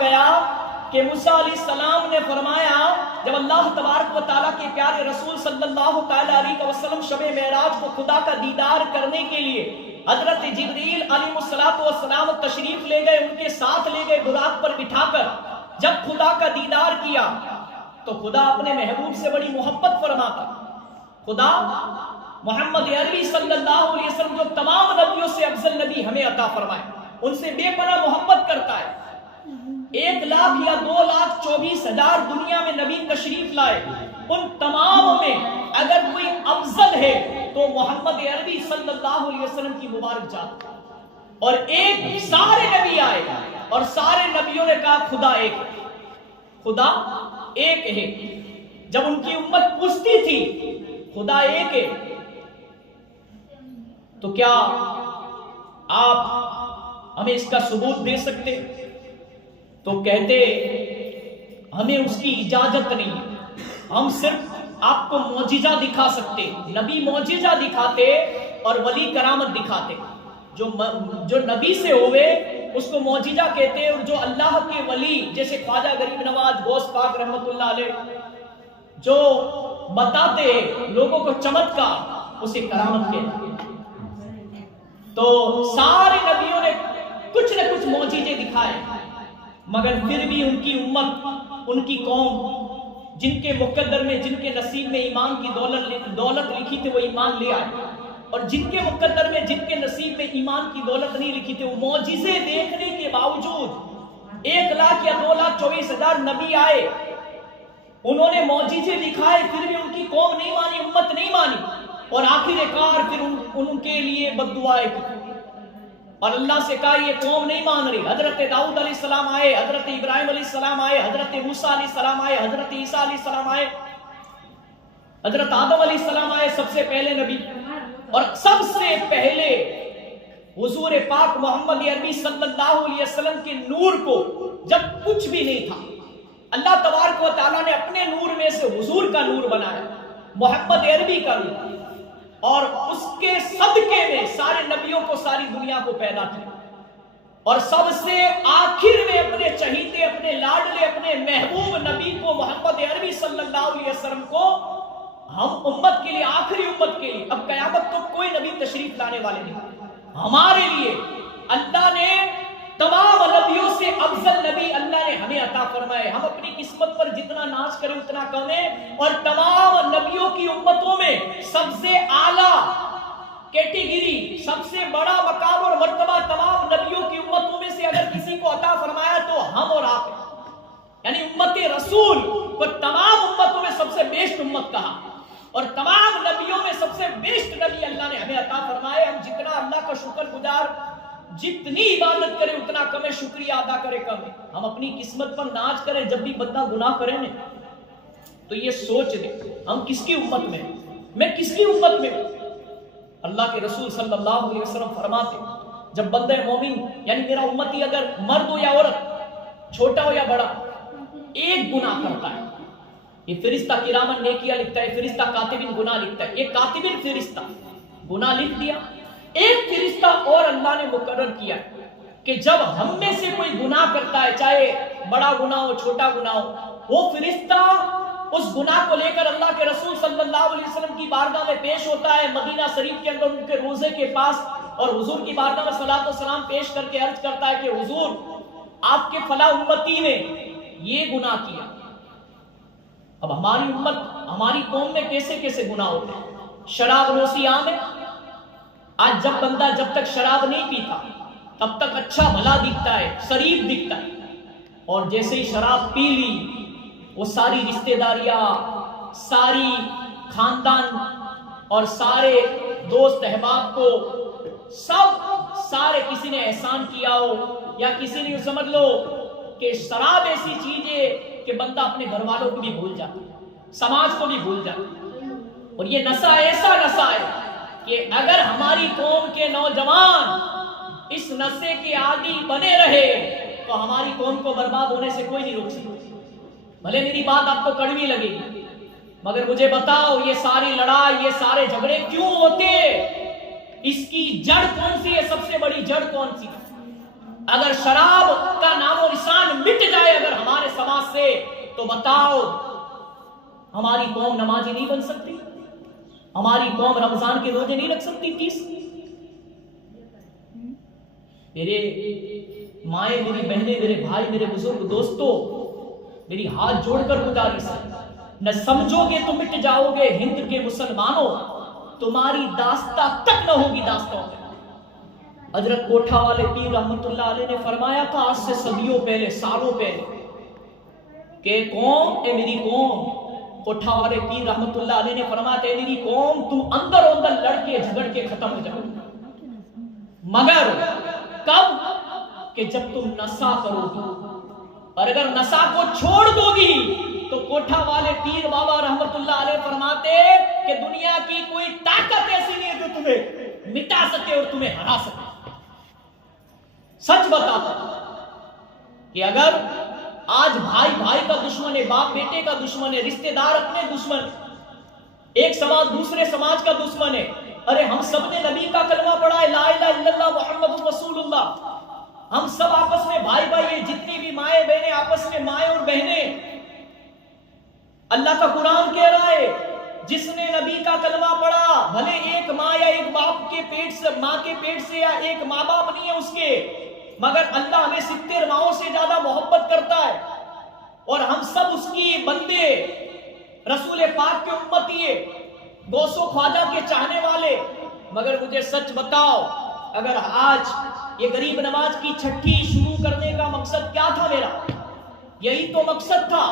گیا کہ موسیٰ علیہ السلام نے فرمایا جب اللہ تبارک و تعالیٰ کے پیارے رسول صلی اللہ تعالیٰ علیہ وسلم شب معراج کو خدا کا دیدار کرنے کے لیے حضرت جبریل علیہ السلام تشریف لے گئے، ان کے ساتھ لے گئے براق پر بٹھا کر، جب خدا کا دیدار کیا تو خدا اپنے محبوب سے بڑی محبت فرماتا. خدا محمد عربی صلی اللہ علیہ وسلم جو تمام نبیوں سے افضل نبی ہمیں عطا فرمائے، ان سے بے پناہ محبت کرتا ہے. 1,00,000 یا 2,24,000 دنیا میں نبی تشریف لائے، ان تمام میں اگر کوئی افضل ہے تو محمد عربی صلی اللہ علیہ وسلم کی مبارک جات. اور ایک سارے نبی آئے اور سارے نبیوں نے کہا خدا ایک ہے، خدا ایک ہے. جب ان کی امت پوچھتی تھی خدا ایک ہے تو کیا آپ ہمیں اس کا ثبوت دے سکتے؟ تو کہتے ہمیں اس کی اجازت نہیں، ہم صرف آپ کو معجزہ دکھا سکتے. نبی معجزہ دکھاتے اور ولی کرامت دکھاتے. جو نبی سے ہوئے اس کو معجزہ کہتے، اور جو اللہ کے ولی جیسے خواجہ غریب نواز غوث پاک رحمت اللہ علیہ جو بتاتے لوگوں کو چمتکار، اسے کرامت کہتے. تو سارے نبیوں نے کچھ نہ کچھ معجزے دکھائے، مگر پھر بھی ان کی امت، ان کی قوم، جن کے مقدر میں، جن کے نصیب میں ایمان کی دولت لکھی تھی وہ ایمان لے آئے، اور جن کے مقدر میں، جن کے نصیب میں ایمان کی دولت نہیں لکھی تھی وہ معجزے دیکھنے کے باوجود 1,00,000 یا 2,24,000 نبی آئے، انہوں نے معجزے دکھائے، پھر بھی ان کی قوم نہیں مانی، امت نہیں مانی، اور آخر کار پھر ان کے لیے بد دعائیں کی اور اللہ سے کہا یہ قوم نہیں مان رہی. حضرت داؤد علیہ السلام آئے، حضرت ابراہیم علیہ السلام آئے، حضرت موسیٰ علیہ السلام آئے، حضرت عیسیٰ علیہ السلام آئے، حضرت آدم علیہ السلام آئے، سب سے پہلے نبی. اور سب سے پہلے حضور پاک محمد عربی صلی اللہ علیہ وسلم کے نور کو جب کچھ بھی نہیں تھا، اللہ تبارک و تعالیٰ نے اپنے نور میں سے حضور کا نور بنایا، محمد عربی کا نور، اور اس کے صدقے میں سارے نبیوں کو، ساری دنیا کو پیدا کیا. اور سب سے آخر میں اپنے چہیتے، اپنے لاڈلے، اپنے محبوب نبی کو، محمد عربی صلی اللہ علیہ وسلم کو ہم امت کے لیے، آخری امت کے لیے، اب قیامت تو کوئی نبی تشریف لانے والے نہیں، ہمارے لیے اللہ نے تمام نبیوں سے افضل نبی اللہ نے ہمیں عطا فرمائے. ہم اپنی قسمت پر جتنا ناز کریں اتنا کم ہے، اور تمام نبیوں کی امتوں میں سب سے اعلیٰ کیٹیگری، سب سے بڑا مقام اور مرتبہ تمام نبیوں کی امتوں میں سے اگر کسی کو عطا فرمایا تو ہم اور آپ ہیں. یعنی امت رسول کو تمام امتوں میں سب سے بیسٹ امت کہا، اور تمام نبیوں میں سب سے بیسٹ نبی اللہ نے ہمیں عطا فرمائے. ہم جتنا اللہ کا شکر گزار، جتنی عبادت کرے اتنا کم ہے، شکریہ ادا کرے کم ہے. ہم اپنی قسمت پر ناز کریں، جب بھی بندہ گناہ کرے نا تو یہ سوچ لیں ہم کس کی امت میں، میں کس کی امت میں. اللہ کے رسول صلی اللہ علیہ وسلم فرماتے جب بندہ مومن، یعنی میرا امتی اگر مرد ہو یا عورت، چھوٹا ہو یا بڑا، ایک گناہ کرتا ہے، یہ فرشتہ کرامن نیکیاں لکھتا ہے، فرشتہ کاتبین گناہ لکھتا ہے. یہ کاتبین فرشتہ گناہ لکھ دیا. ایک فرشتہ اور اللہ نے مقرر کیا کہ جب ہم میں سے کوئی گناہ کرتا ہے، چاہے بڑا گناہ ہو چھوٹا گناہ ہو، وہ فرشتہ اس گناہ کو لے کر اللہ کے رسول صلی اللہ علیہ وسلم کی بارگاہ میں پیش ہوتا ہے، مدینہ شریف کے اندر ان کے روزے کے پاس، اور حضور کی بارگاہ میں صلاۃ و سلام پیش کر کے عرض کرتا ہے کہ حضور آپ کے فلاں امتی نے یہ گناہ کیا. اب ہماری امت، ہماری قوم میں کیسے کیسے گناہ ہوتے ہیں. شراب نوشی عام ہے. آج جب تک شراب نہیں پیتا تب تک اچھا بھلا دکھتا ہے، شریف دکھتا ہے، اور جیسے ہی شراب پی لی وہ ساری رشتہ داریاں، ساری خاندان اور سارے دوست احباب کو سارے کسی نے احسان کیا ہو، یا کسی نے سمجھ لو کہ شراب ایسی چیز ہے کہ بندہ اپنے گھر والوں کو بھی بھول جاتا ہے، سماج کو بھی بھول جاتا ہے. اور یہ نشہ ایسا نشہ ہے کہ اگر ہماری قوم کے نوجوان اس نشے کے عادی بنے رہے تو ہماری قوم کو برباد ہونے سے کوئی نہیں روک سکتا. بھلے میری بات آپ کو کڑوی لگے گی، مگر مجھے بتاؤ یہ ساری لڑائی، یہ سارے جھگڑے کیوں ہوتے؟ اس کی جڑ کون سی ہے؟ سب سے بڑی جڑ کون سی؟ اگر شراب کا نام و نشان مٹ سے تو بتاؤ ہماری قوم نمازی نہیں بن سکتی؟ ہماری قوم رمضان کے روزے نہیں رکھ سکتی 30؟ میرے مائیں، میری بہنیں، میرے بھائی، میرے بزرگ دوستوں، میری ہاتھ جوڑ کر گزارش ہے، نہ سمجھو گے تو مٹ جاؤ گے ہند کے مسلمانوں، تمہاری داستہ تک نہ ہوگی داستوں میں۔ حضرت کوٹھا والے پیر رحمت اللہ علیہ نے فرمایا تھا آج سے صدیوں پہلے، سالوں پہلے، کہ قوم، اے میری قوم، کوٹھا والے پیر رحمت اللہ علیہ نے فرمایا تھا اے میری قوم، تم اندر اندر لڑ کے جھگڑ کے ختم ہو جاؤ، مگر کب؟ کہ جب تم نشہ کرو گی، اور اگر نشہ کو چھوڑ دو گی تو کوٹھا والے پیر بابا رحمت اللہ علیہ فرماتے کہ دنیا کی کوئی طاقت ایسی نہیں ہے جو تمہیں مٹا سکے اور تمہیں ہرا سکے۔ سچ بتاتا کہ اگر آج بھائی بھائی کا دشمن ہے، باپ بیٹے کا دشمن ہے، رشتہ دار اپنے دشمن، ایک سماج دوسرے سماج کا دشمن ہے، ارے ہم سب نے نبی کا کلمہ پڑھا ہے لا الہ الا اللہ محمد رسول اللہ، ہم سب آپس میں بھائی بھائی ہیں، جتنی بھی مائیں بہنیں آپس میں مائیں اور بہنیں، اللہ کا قرآن کہہ رہا ہے جس نے نبی کا کلمہ پڑھا، بھلے ایک ماں یا ایک باپ کے پیٹ سے، ماں کے پیٹ سے، یا ایک ماں باپ نہیں ہے اس کے، مگر اللہ ہمیں 70 ماؤں سے زیادہ محبت کرتا ہے، اور ہم سب اس کی بندے، رسول پاک کے امتی ہے، غوث و خواجہ کے چاہنے والے۔ مگر مجھے سچ بتاؤ، اگر آج یہ غریب نواز کی چھٹی شروع کرنے کا مقصد کیا تھا میرا؟ یہی تو مقصد تھا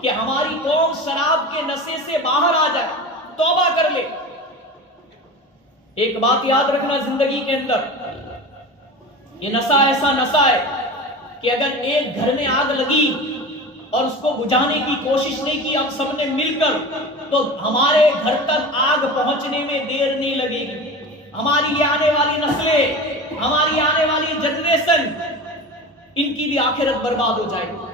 کہ ہماری قوم شراب کے نشے سے باہر آ جائے، توبہ کر لے۔ ایک بات یاد رکھنا زندگی کے اندر، یہ نشہ ایسا نشہ ہے کہ اگر ایک گھر میں آگ لگی اور اس کو بجھانے کی کوشش نہیں کی ہم سب نے مل کر، تو ہمارے گھر تک آگ پہنچنے میں دیر نہیں لگے گی۔ ہماری یہ آنے والی نسلیں، ہماری آنے والی جنریشن، ان کی بھی آخرت برباد ہو جائے گی۔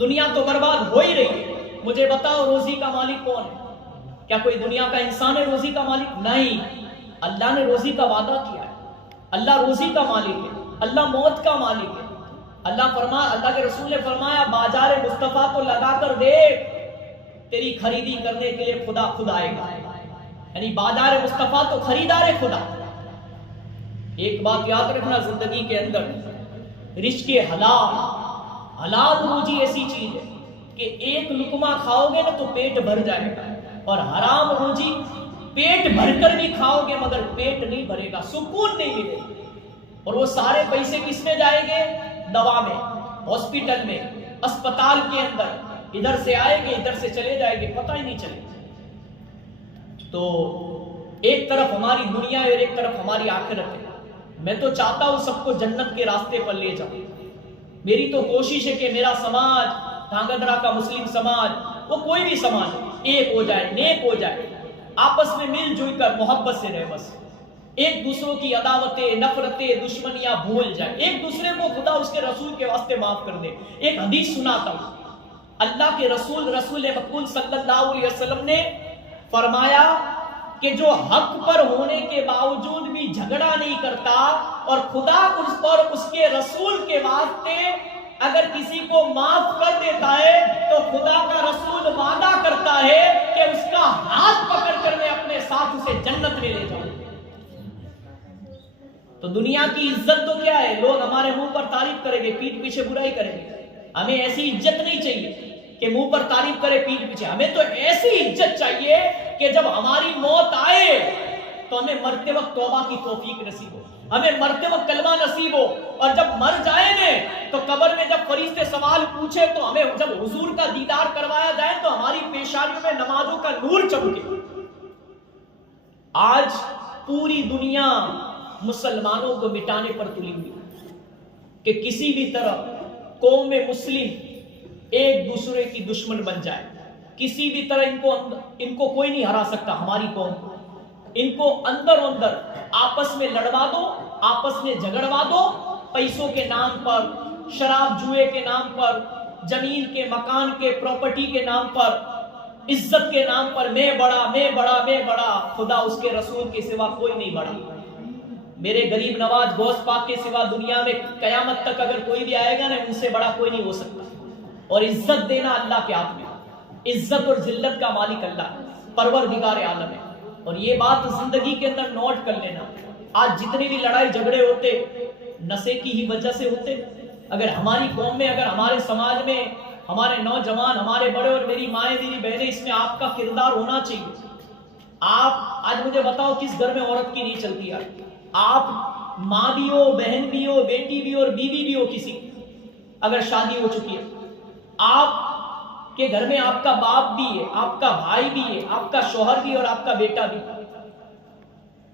دنیا تو برباد ہو ہی رہی ہے۔ مجھے بتاؤ روزی کا مالک کون ہے؟ کیا کوئی دنیا کا انسان ہے روزی کا مالک؟ نہیں، اللہ نے روزی کا وعدہ کیا ہے، اللہ روزی کا مالک ہے، اللہ موت کا مالک ہے۔ اللہ کے رسول نے فرمایا بازار مصطفیٰ کو لگا کر دیکھ، تیری خریدی کرنے کے لیے خدا خود آئے گا، یعنی بازار مصطفیٰ تو خریدار خدا۔ ایک بات یاد رکھنا زندگی کے اندر، رزق حلال روزی ایسی چیز ہے کہ ایک لقمہ کھاؤ گے نا تو پیٹ بھر جائے گا، اور حرام روزی پیٹ بھر کر بھی کھاؤ گے مگر پیٹ نہیں بھرے گا، سکون نہیں ملے گا، اور وہ سارے پیسے کس میں جائیں گے؟ دوا میں، ہاسپٹل میں، اسپتال کے اندر، ادھر سے آئیں گے ادھر سے چلے جائیں گے، پتہ ہی نہیں چلے گا۔ تو ایک طرف ہماری دنیا ہے اور ایک طرف ہماری آخرت ہے۔ میں تو چاہتا ہوں سب کو جنت کے راستے پر لے جاؤں۔ میری تو کوشش ہے کہ میرا سماج، دھانگدرا کا مسلم سماج، وہ کوئی بھی سماج ایک ہو جائے، نیک ہو جائے، آپس میں مل جل کر محبت سے رہے، بس ایک دوسروں کی عداوتیں، نفرتیں، دشمنیاں بھول جائے، ایک دوسرے کو خدا اس کے رسول کے واسطے معاف کر دے۔ ایک حدیث سناتا ہوں، اللہ کے رسول مقبول صلی اللہ علیہ وسلم نے فرمایا کہ جو حق پر ہونے کے باوجود بھی جھگڑا نہیں کرتا، اور خدا اس پر اس کے رسول کے واسطے اگر کسی کو معاف کر دیتا ہے تو خدا کا رسول وعدہ کرتا ہے کہ اس کا ہاتھ پکڑ کر میں اپنے ساتھ اسے جنت میں لے جاؤں۔ تو دنیا کی عزت تو کیا ہے؟ لوگ ہمارے منہ پر تعریف کریں گے، پیٹھ پیچھے برائی کریں گے۔ ہمیں ایسی عزت نہیں چاہیے کہ منہ پر تعریف کرے پیٹھ پیچھے، ہمیں تو ایسی عزت چاہیے کہ جب ہماری موت آئے تو ہمیں مرتے وقت توبہ کی توفیق نصیب ہو، ہمیں مرتے وقت کلمہ نصیب ہو، اور جب مر جائیں گے تو قبر میں جب فرشتے سوال پوچھے تو ہمیں جب حضور کا دیدار کروایا جائے تو ہماری پیشانیوں میں نمازوں کا نور چمکے۔ آج پوری دنیا مسلمانوں کو مٹانے پر تلی ہوئی کہ کسی بھی طرح قوم مسلم ایک دوسرے کی دشمن بن جائے، کسی بھی طرح ان کو کوئی نہیں ہرا سکتا۔ ہماری قوم کو ان کو اندر اندر آپس میں لڑوا دو، آپس میں جھگڑوا دو، پیسوں کے نام پر، شراب جوئے کے نام پر، زمین کے، مکان کے، پراپرٹی کے نام پر، عزت کے نام پر، میں بڑا میں بڑا میں بڑا، خدا اس کے رسول کے سوا کوئی نہیں بڑا۔ میرے غریب نواز غوث پاک کے سوا دنیا میں قیامت تک اگر کوئی بھی آئے گا نا، ان سے بڑا کوئی نہیں ہو سکتا۔ اور عزت دینا اللہ کے ہاتھ میں. عزت اور ذلت کا مالک اللہ ہے، پروردگار عالم ہے. اور یہ بات زندگی کے اندر نوٹ کر لینا. آج جتنے بھی لڑائی جھگڑے ہوتے نشے کی ہی وجہ سے ہوتے. اگر ہماری قوم میں، اگر ہمارے سماج میں، ہمارے نوجوان، ہمارے بڑے اور میری مائیں میری بہنیں، اس میں آپ کا کردار ہونا چاہیے. آپ آج مجھے بتاؤ کس گھر میں عورت کی نہیں چلتی ہے؟ آپ ماں بھی ہو، بہن بھی ہو، بیٹی بھی ہو اور بیوی بھی ہو کسی، اگر شادی ہو چکی ہے، آپ کے گھر میں آپ کا باپ بھی ہے، آپ کا بھائی بھی ہے، آپ کا شوہر بھی اور آپ کا بیٹا بھی.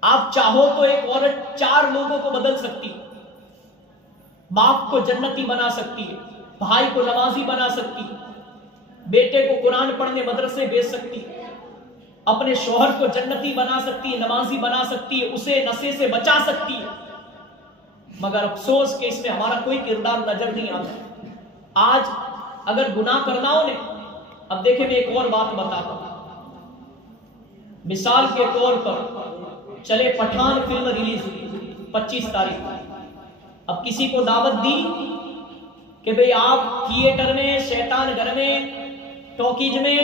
آپ چاہو تو ایک عورت 4 لوگوں کو بدل سکتی، باپ کو جنتی بنا سکتی ہے، بھائی کو نمازی بنا سکتی، بیٹے کو قرآن پڑھنے مدرسے بھیج سکتی، اپنے شوہر کو جنتی بنا سکتی ہے، نمازی بنا سکتی ہے، اسے نشے سے بچا سکتی ہے. مگر افسوس کہ اس میں ہمارا کوئی کردار نظر نہیں آتا. آج اگر گناہ کرنا ہو نے، اب دیکھیں میں ایک اور بات بتاتا ہوں. مثال کے طور پر چلے پٹھان فلم ریلیز ہوئی 25 تاریخ. اب کسی کو دعوت دی کہ بھئی آپ تھیٹر میں، شیطان گھر میں، ٹاکیز میں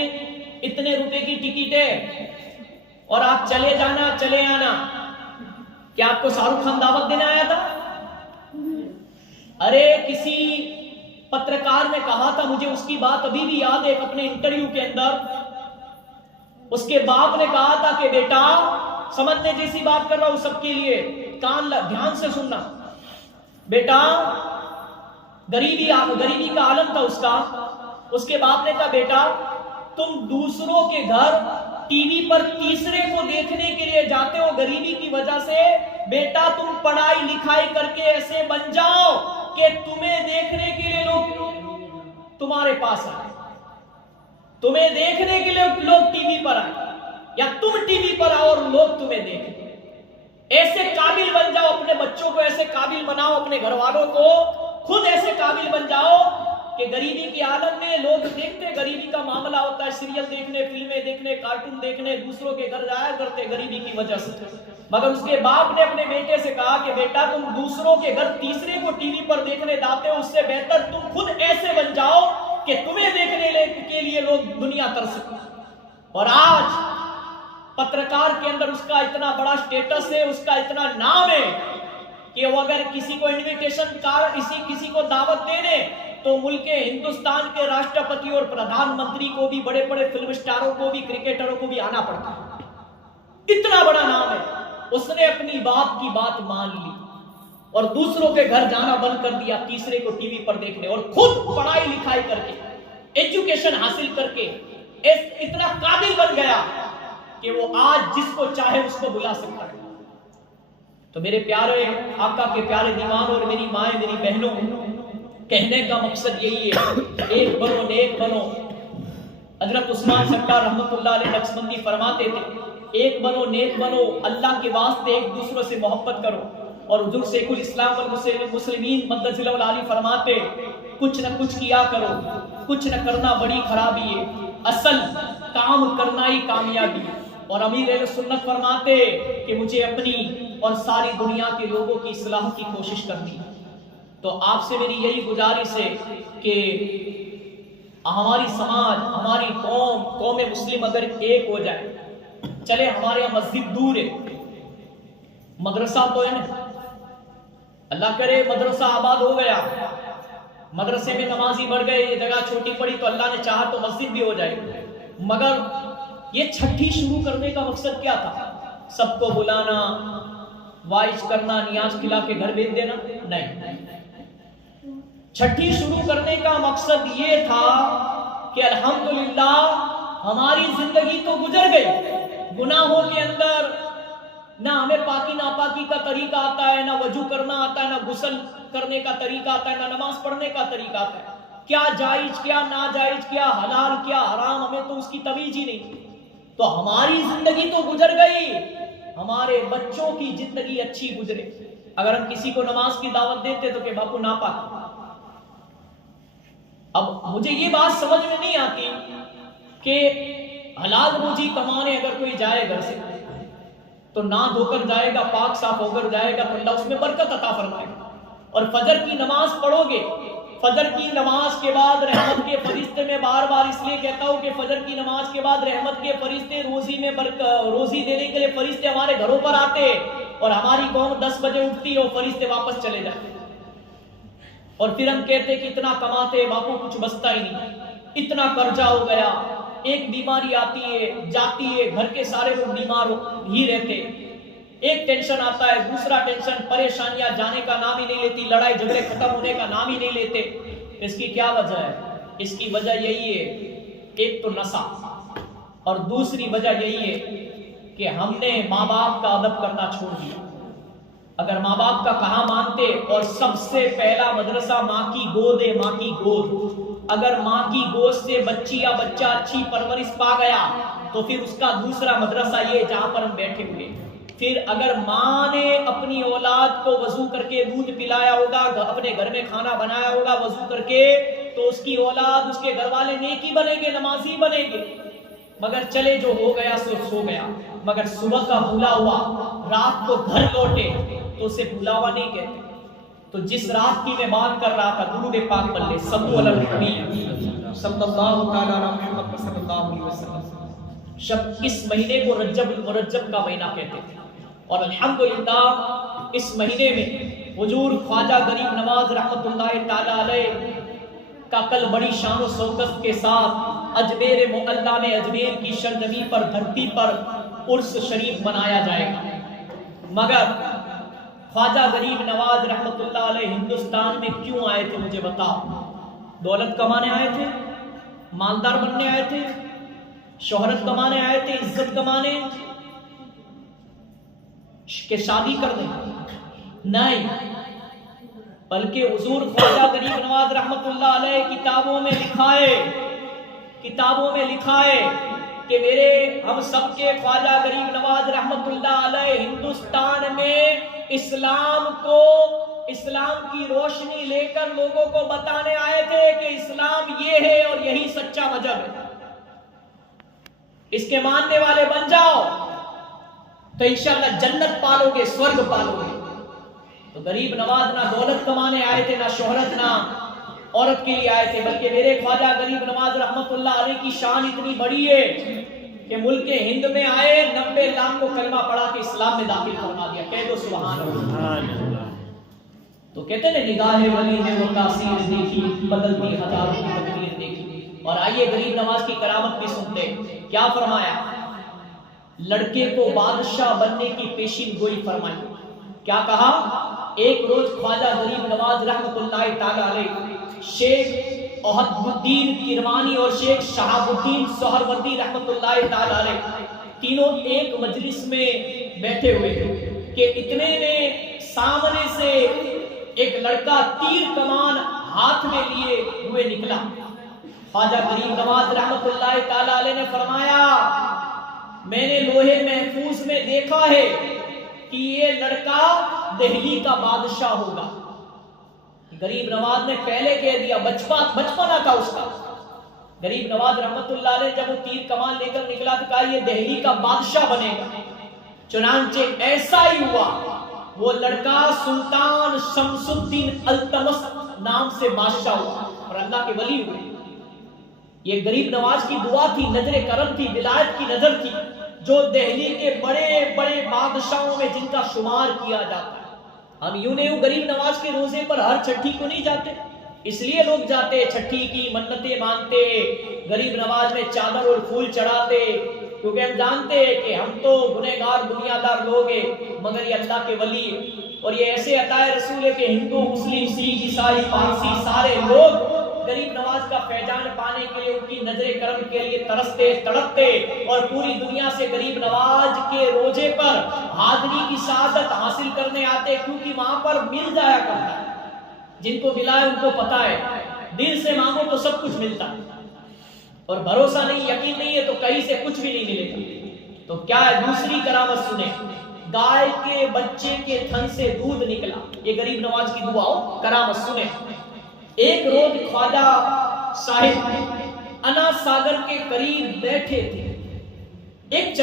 اتنے روپے کی ٹکٹ ہے اور آپ چلے جانا چلے آنا. کیا آپ کو شاہ رخ خان دعوت دینے آیا تھا؟ ارے کسی پترکار نے کہا تھا، مجھے اس کی بات ابھی بھی یاد ہے، اپنے انٹرویو کے اندر اس کے باپ نے کہا تھا کہ بیٹا، سمجھنے جیسی بات کر رہا ہوں سب کے لیے، کان دھیان سے سننا. بیٹا، غریبی کا عالم تھا اس کا. اس کے باپ نے کہا بیٹا، تم دوسروں کے گھر ٹی وی پر تیسرے کو دیکھنے کے لیے جاتے ہو غریبی کی وجہ سے. بیٹا تم پڑھائی لکھائی کر کے ایسے بن جاؤ کہ تمہیں دیکھنے کے لیے لوگ تمہارے پاس آئے، تمہیں دیکھنے کے لیے لوگ ٹی وی پر آئے، یا تم ٹی وی پر آؤ اور لوگ تمہیں دیکھیں. ایسے قابل بن جاؤ، اپنے بچوں کو ایسے قابل بناؤ، اپنے گھر والوں کو خود ایسے قابل بن جاؤ کہ غریبی کے عالم میں لوگ دیکھتے، غریبی کا معاملہ ہوتا ہے، سیریل دیکھنے، فلمیں دیکھنے، کارٹون دیکھنے، دوسروں کے گھر جایا کرتے غریبی کی وجہ سے. مگر اس کے باپ نے اپنے بیٹے سے کہا کہ بیٹا تم دوسروں کے گھر تیسرے کو ٹی وی پر دیکھنے جاتے ہو، اس سے بہتر تم خود ایسے بن جاؤ کہ تمہیں دیکھنے کے لیے لوگ دنیا ترسیں. اور آج پترکار کے اندر اس کا اتنا بڑا سٹیٹس ہے، اس کا اتنا نام ہے کہ وہ اگر کسی کو انویٹیشن کسی کو دعوت دینے تو ملک ہندوستان کے راشٹرپتی اور پردھان منتری کو بھی، بڑے بڑے فلم سٹاروں کو بھی، کرکٹروں کو بھی آنا پڑتا ہے. اتنا بڑا نام ہے. اس نے اپنی باپ کی بات مان لی اور دوسروں کے گھر جانا بند کر دیا تیسرے کو ٹی وی پر دیکھنے، اور خود پڑھائی لکھائی کر کے، ایجوکیشن حاصل کر کے اتنا قابل بن گیا کہ وہ آج جس کو چاہے اس کو بلا سکتا ہے. تو میرے پیارے آقا کے پیارے دیوان اور میری مائیں میری بہنوں، کہنے کا مقصد یہی ہے، ایک بنو نیک بنو. حضرت عثمان سرکار رحمت اللہ علیہ نقشبندی فرماتے تھے، ایک بنو نیک بنو، اللہ کے واسطے ایک دوسروں سے محبت کرو. اور حضور شیخ الاسلام والمسلمین مدد العالی فرماتے، کچھ نہ کچھ کیا کرو، کچھ نہ کرنا بڑی خرابی ہے، اصل کام کرنا ہی کامیابی ہے. اور امیر اہل سنت فرماتے کہ مجھے اپنی اور ساری دنیا کے لوگوں کی اصلاح کی کوشش کرنی ہے. تو آپ سے میری یہی گزارش ہے کہ ہماری سماج، ہماری قوم مسلم اگر ایک ہو جائے. چلے ہمارے یہاں مسجد دور ہے، مدرسہ تو ہے نا، اللہ کرے مدرسہ آباد ہو گیا، مدرسے میں نمازی بڑھ گئے، یہ جگہ چھوٹی پڑی تو اللہ نے چاہا تو مسجد بھی ہو جائے. مگر یہ چھٹی شروع کرنے کا مقصد کیا تھا؟ سب کو بلانا، وائز کرنا، نیاز کھلا کے گھر بھیج دینا؟ نہیں. چھٹی شروع کرنے کا مقصد یہ تھا کہ الحمدللہ ہماری زندگی تو گزر گئی، گناہوں کے اندر نہ ہمیں پاکی ناپاکی کا طریقہ آتا ہے، نہ وضو کرنا آتا ہے، نہ غسل کرنے کا طریقہ آتا ہے، نہ نماز پڑھنے کا طریقہ آتا ہے. کیا جائز، کیا ناجائز، کیا حلال، کیا حرام، ہمیں تو اس کی تمیز ہی نہیں. تو ہماری زندگی تو گزر گئی، ہمارے بچوں کی زندگی اچھی گزرے. اگر ہم کسی کو نماز کی دعوت دیتے تو کہ باپو ناپاک. اب مجھے یہ بات سمجھ میں نہیں آتی کہ حلال روزی کمانے اگر کوئی جائے گھر سے تو نہ دھو کر جائے گا، پاک صاف ہو کر جائے گا تو اللہ اس میں برکت عطا فرمائے گا. اور فجر کی نماز پڑھو گے، فجر کی نماز کے بعد رحمت کے کے فرشتے میں بار بار اس لیے کہتا ہوں کہ فجر کی نماز کے بعد رحمت کے فرشتے روزی دینے کے لیے فرشتے ہمارے گھروں پر آتے، اور ہماری قوم 10 بجے اٹھتی ہے اور فرشتے واپس چلے جاتے، اور پھر ہم کہتے کہ اتنا کماتے باپو کچھ بچتا ہی نہیں، اتنا قرضہ ہو گیا، ایک بیماری آتی ہے جاتی ہے، گھر کے سارے لوگ بیمار ہی رہتے، ایک ٹینشن آتا ہے دوسرا ٹینشن، پریشانیاں جانے کا نام ہی نہیں لیتی، لڑائی جھگڑے ختم ہونے کا نام ہی نہیں لیتے۔ اس کی کیا وجہ ہے؟ اس کی وجہ یہی ہے، ایک تو نشہ، اور دوسری وجہ یہی ہے کہ ہم نے ماں باپ کا ادب کرنا چھوڑ دیا۔ اگر ماں باپ کا کہا مانتے، اور سب سے پہلا مدرسہ ماں کی گود ہے، ماں کی گود، اگر ماں کی گود سے بچی یا بچہ اچھی پرورش پا گیا تو پھر اس کا دوسرا مدرسہ یہ جہاں پر ہم بیٹھے ہوئے۔ پھر اگر ماں نے اپنی اولاد کو وضو کر کے دودھ پلایا ہوگا، اپنے گھر میں کھانا بنایا ہوگا وضو کر کے، تو اس کی اولاد، اس کے گھر والے نیکی بنیں گے، نمازی بنیں گے۔ مگر چلے جو ہو گیا سو گیا، مگر صبح کا بھولا ہوا رات کو گھر لوٹے تو اسے بھولا ہوا نہیں کہتے۔ تو جس رات کی میں بات کر رہا تھا، درود پاک پڑھ لے، صلو علی الحبیب صلی اللہ تعالی علی محمد صلی اللہ علیہ وسلم۔ شب اس مہینے کو رجب المرجب کا مہینہ کہتے ہیں، اور الحمدللہ اس مہینے میں حضور خواجہ غریب نواز رحمت اللہ تعالی علیہ کا کل بڑی شان و شوکت کے ساتھ اجمیر معلیٰ میں، اجمیر کی سرزمین پر، دھرتی پر عرس شریف منایا جائے گا۔ مگر خواجہ غریب نواز رحمت اللہ علیہ ہندوستان میں کیوں آئے تھے مجھے بتاؤ؟ دولت کمانے آئے تھے؟ مالدار بننے آئے تھے؟ شہرت کمانے آئے تھے؟ عزت کمانے کہ شادی کر دیں؟ نہیں، بلکہ حضور خواجہ غریب نواز رحمت اللہ علیہ کتابوں میں لکھا ہے کہ میرے ہم سب کے خواجہ غریب نواز رحمت اللہ علیہ ہندوستان میں اسلام کی روشنی لے کر لوگوں کو بتانے آئے تھے کہ اسلام یہ ہے اور یہی سچا مذہب ہے، اس کے ماننے والے بن جاؤ تو انشاءاللہ جنت پالو گے، سورگ پالو گے۔ تو غریب نواز نہ دولت کمانے آئے تھے، نہ شہرت، نہ عورت کے لیے آئے تھے، بلکہ میرے خواجہ غریب نواز رحمت اللہ علیہ کی شان اتنی بڑی ہے کہ ملک ہند میں آئے 90 لاکھ کو کلمہ پڑھا کے اسلام میں داخل فرما دیا۔ کہہ دو سبحان اللہ۔ تو کہتے ہیں نگاہ ولی نے وہ تاثیر دیکھی، بدلتی ہزاروں کی تقدیر دیکھی۔ اور آئیے غریب نواز کی کرامت بھی سنتے، کیا فرمایا؟ لڑکے کو بادشاہ بننے کی پیشین گوئی فرمائی۔ کیا کہا؟ ایک روز خواجہ غریب نواز رحمت اللہ تعالی علیہ شیخ احد الدین کرمانی اور شیخ شہاب الدین سہروردی رحمت اللہ تعالی علیہ تینوں ایک مجلس میں بیٹھے ہوئے تھے کہ اتنے میں سامنے سے ایک لڑکا تیر کمان ہاتھ میں لیے ہوئے نکلا۔ خواجہ غریب نواز رحمت اللہ تعالی علیہ نے فرمایا، میں نے لوہے محفوظ میں دیکھا ہے کہ یہ لڑکا دہلی کا بادشاہ ہوگا۔ غریب نواز نے پہلے کہہ دیا، بچپنا تھا اس کا۔ غریب نواز رحمت اللہ علیہ جب وہ تیر کمان لے کر نکلا تو کہا یہ دہلی کا بادشاہ بنے گا۔ چنانچہ ایسا ہی ہوا، وہ لڑکا سلطان شمس الدین التمش نام سے بادشاہ ہوا اور اللہ کے ولی ہوئے۔ یہ غریب نواز کی دعا تھی، نظر کرم تھی، ولایت کی نظر تھی، جو دہلی کے بڑے بڑے بادشاہوں میں جن کا شمار کیا جاتا ہے۔ ہم یوں نہیں غریب نواز کے روزے پر ہر چھٹی کو نہیں جاتے، اس لیے لوگ جاتے، چھٹی کی منتیں مانتے، غریب نواز میں چادر اور پھول چڑھاتے، کیونکہ ہم جانتے ہیں کہ ہم تو گنہگار دنیا دار لوگ ہیں، مگر یہ اللہ کے ولی ہے۔ اور یہ ایسے عطا رسول ہے کہ ہندو، مسلم، سکھ، عیسائی، پارسی سارے لوگ غریب نواز کا فیضان پانے کے لیے، ان کی نظر کرم کے لیے ترستے تڑپتے، اور پوری دنیا سے غریب نواز کے روزے پر حاضری کی سعادت حاصل کرنے آتے، کیونکہ وہاں پر مل جایا کرتا ہے۔ جن کو ملا ہے ان کو پتا ہے، دل سے مانگو تو سب کچھ ملتا ہے، اور بھروسہ نہیں، یقین نہیں ہے تو کہیں سے کچھ بھی نہیں ملے گا۔ تو کیا ہے دوسری کرامت سنیں، گائے کے بچے کے تھن سے دودھ نکلا، یہ غریب نواز کی دعا ہو، کرامت سنیں۔ ایک روز خواجہ صاحب انا ساگر کے قریب بیٹھے تھے، ایک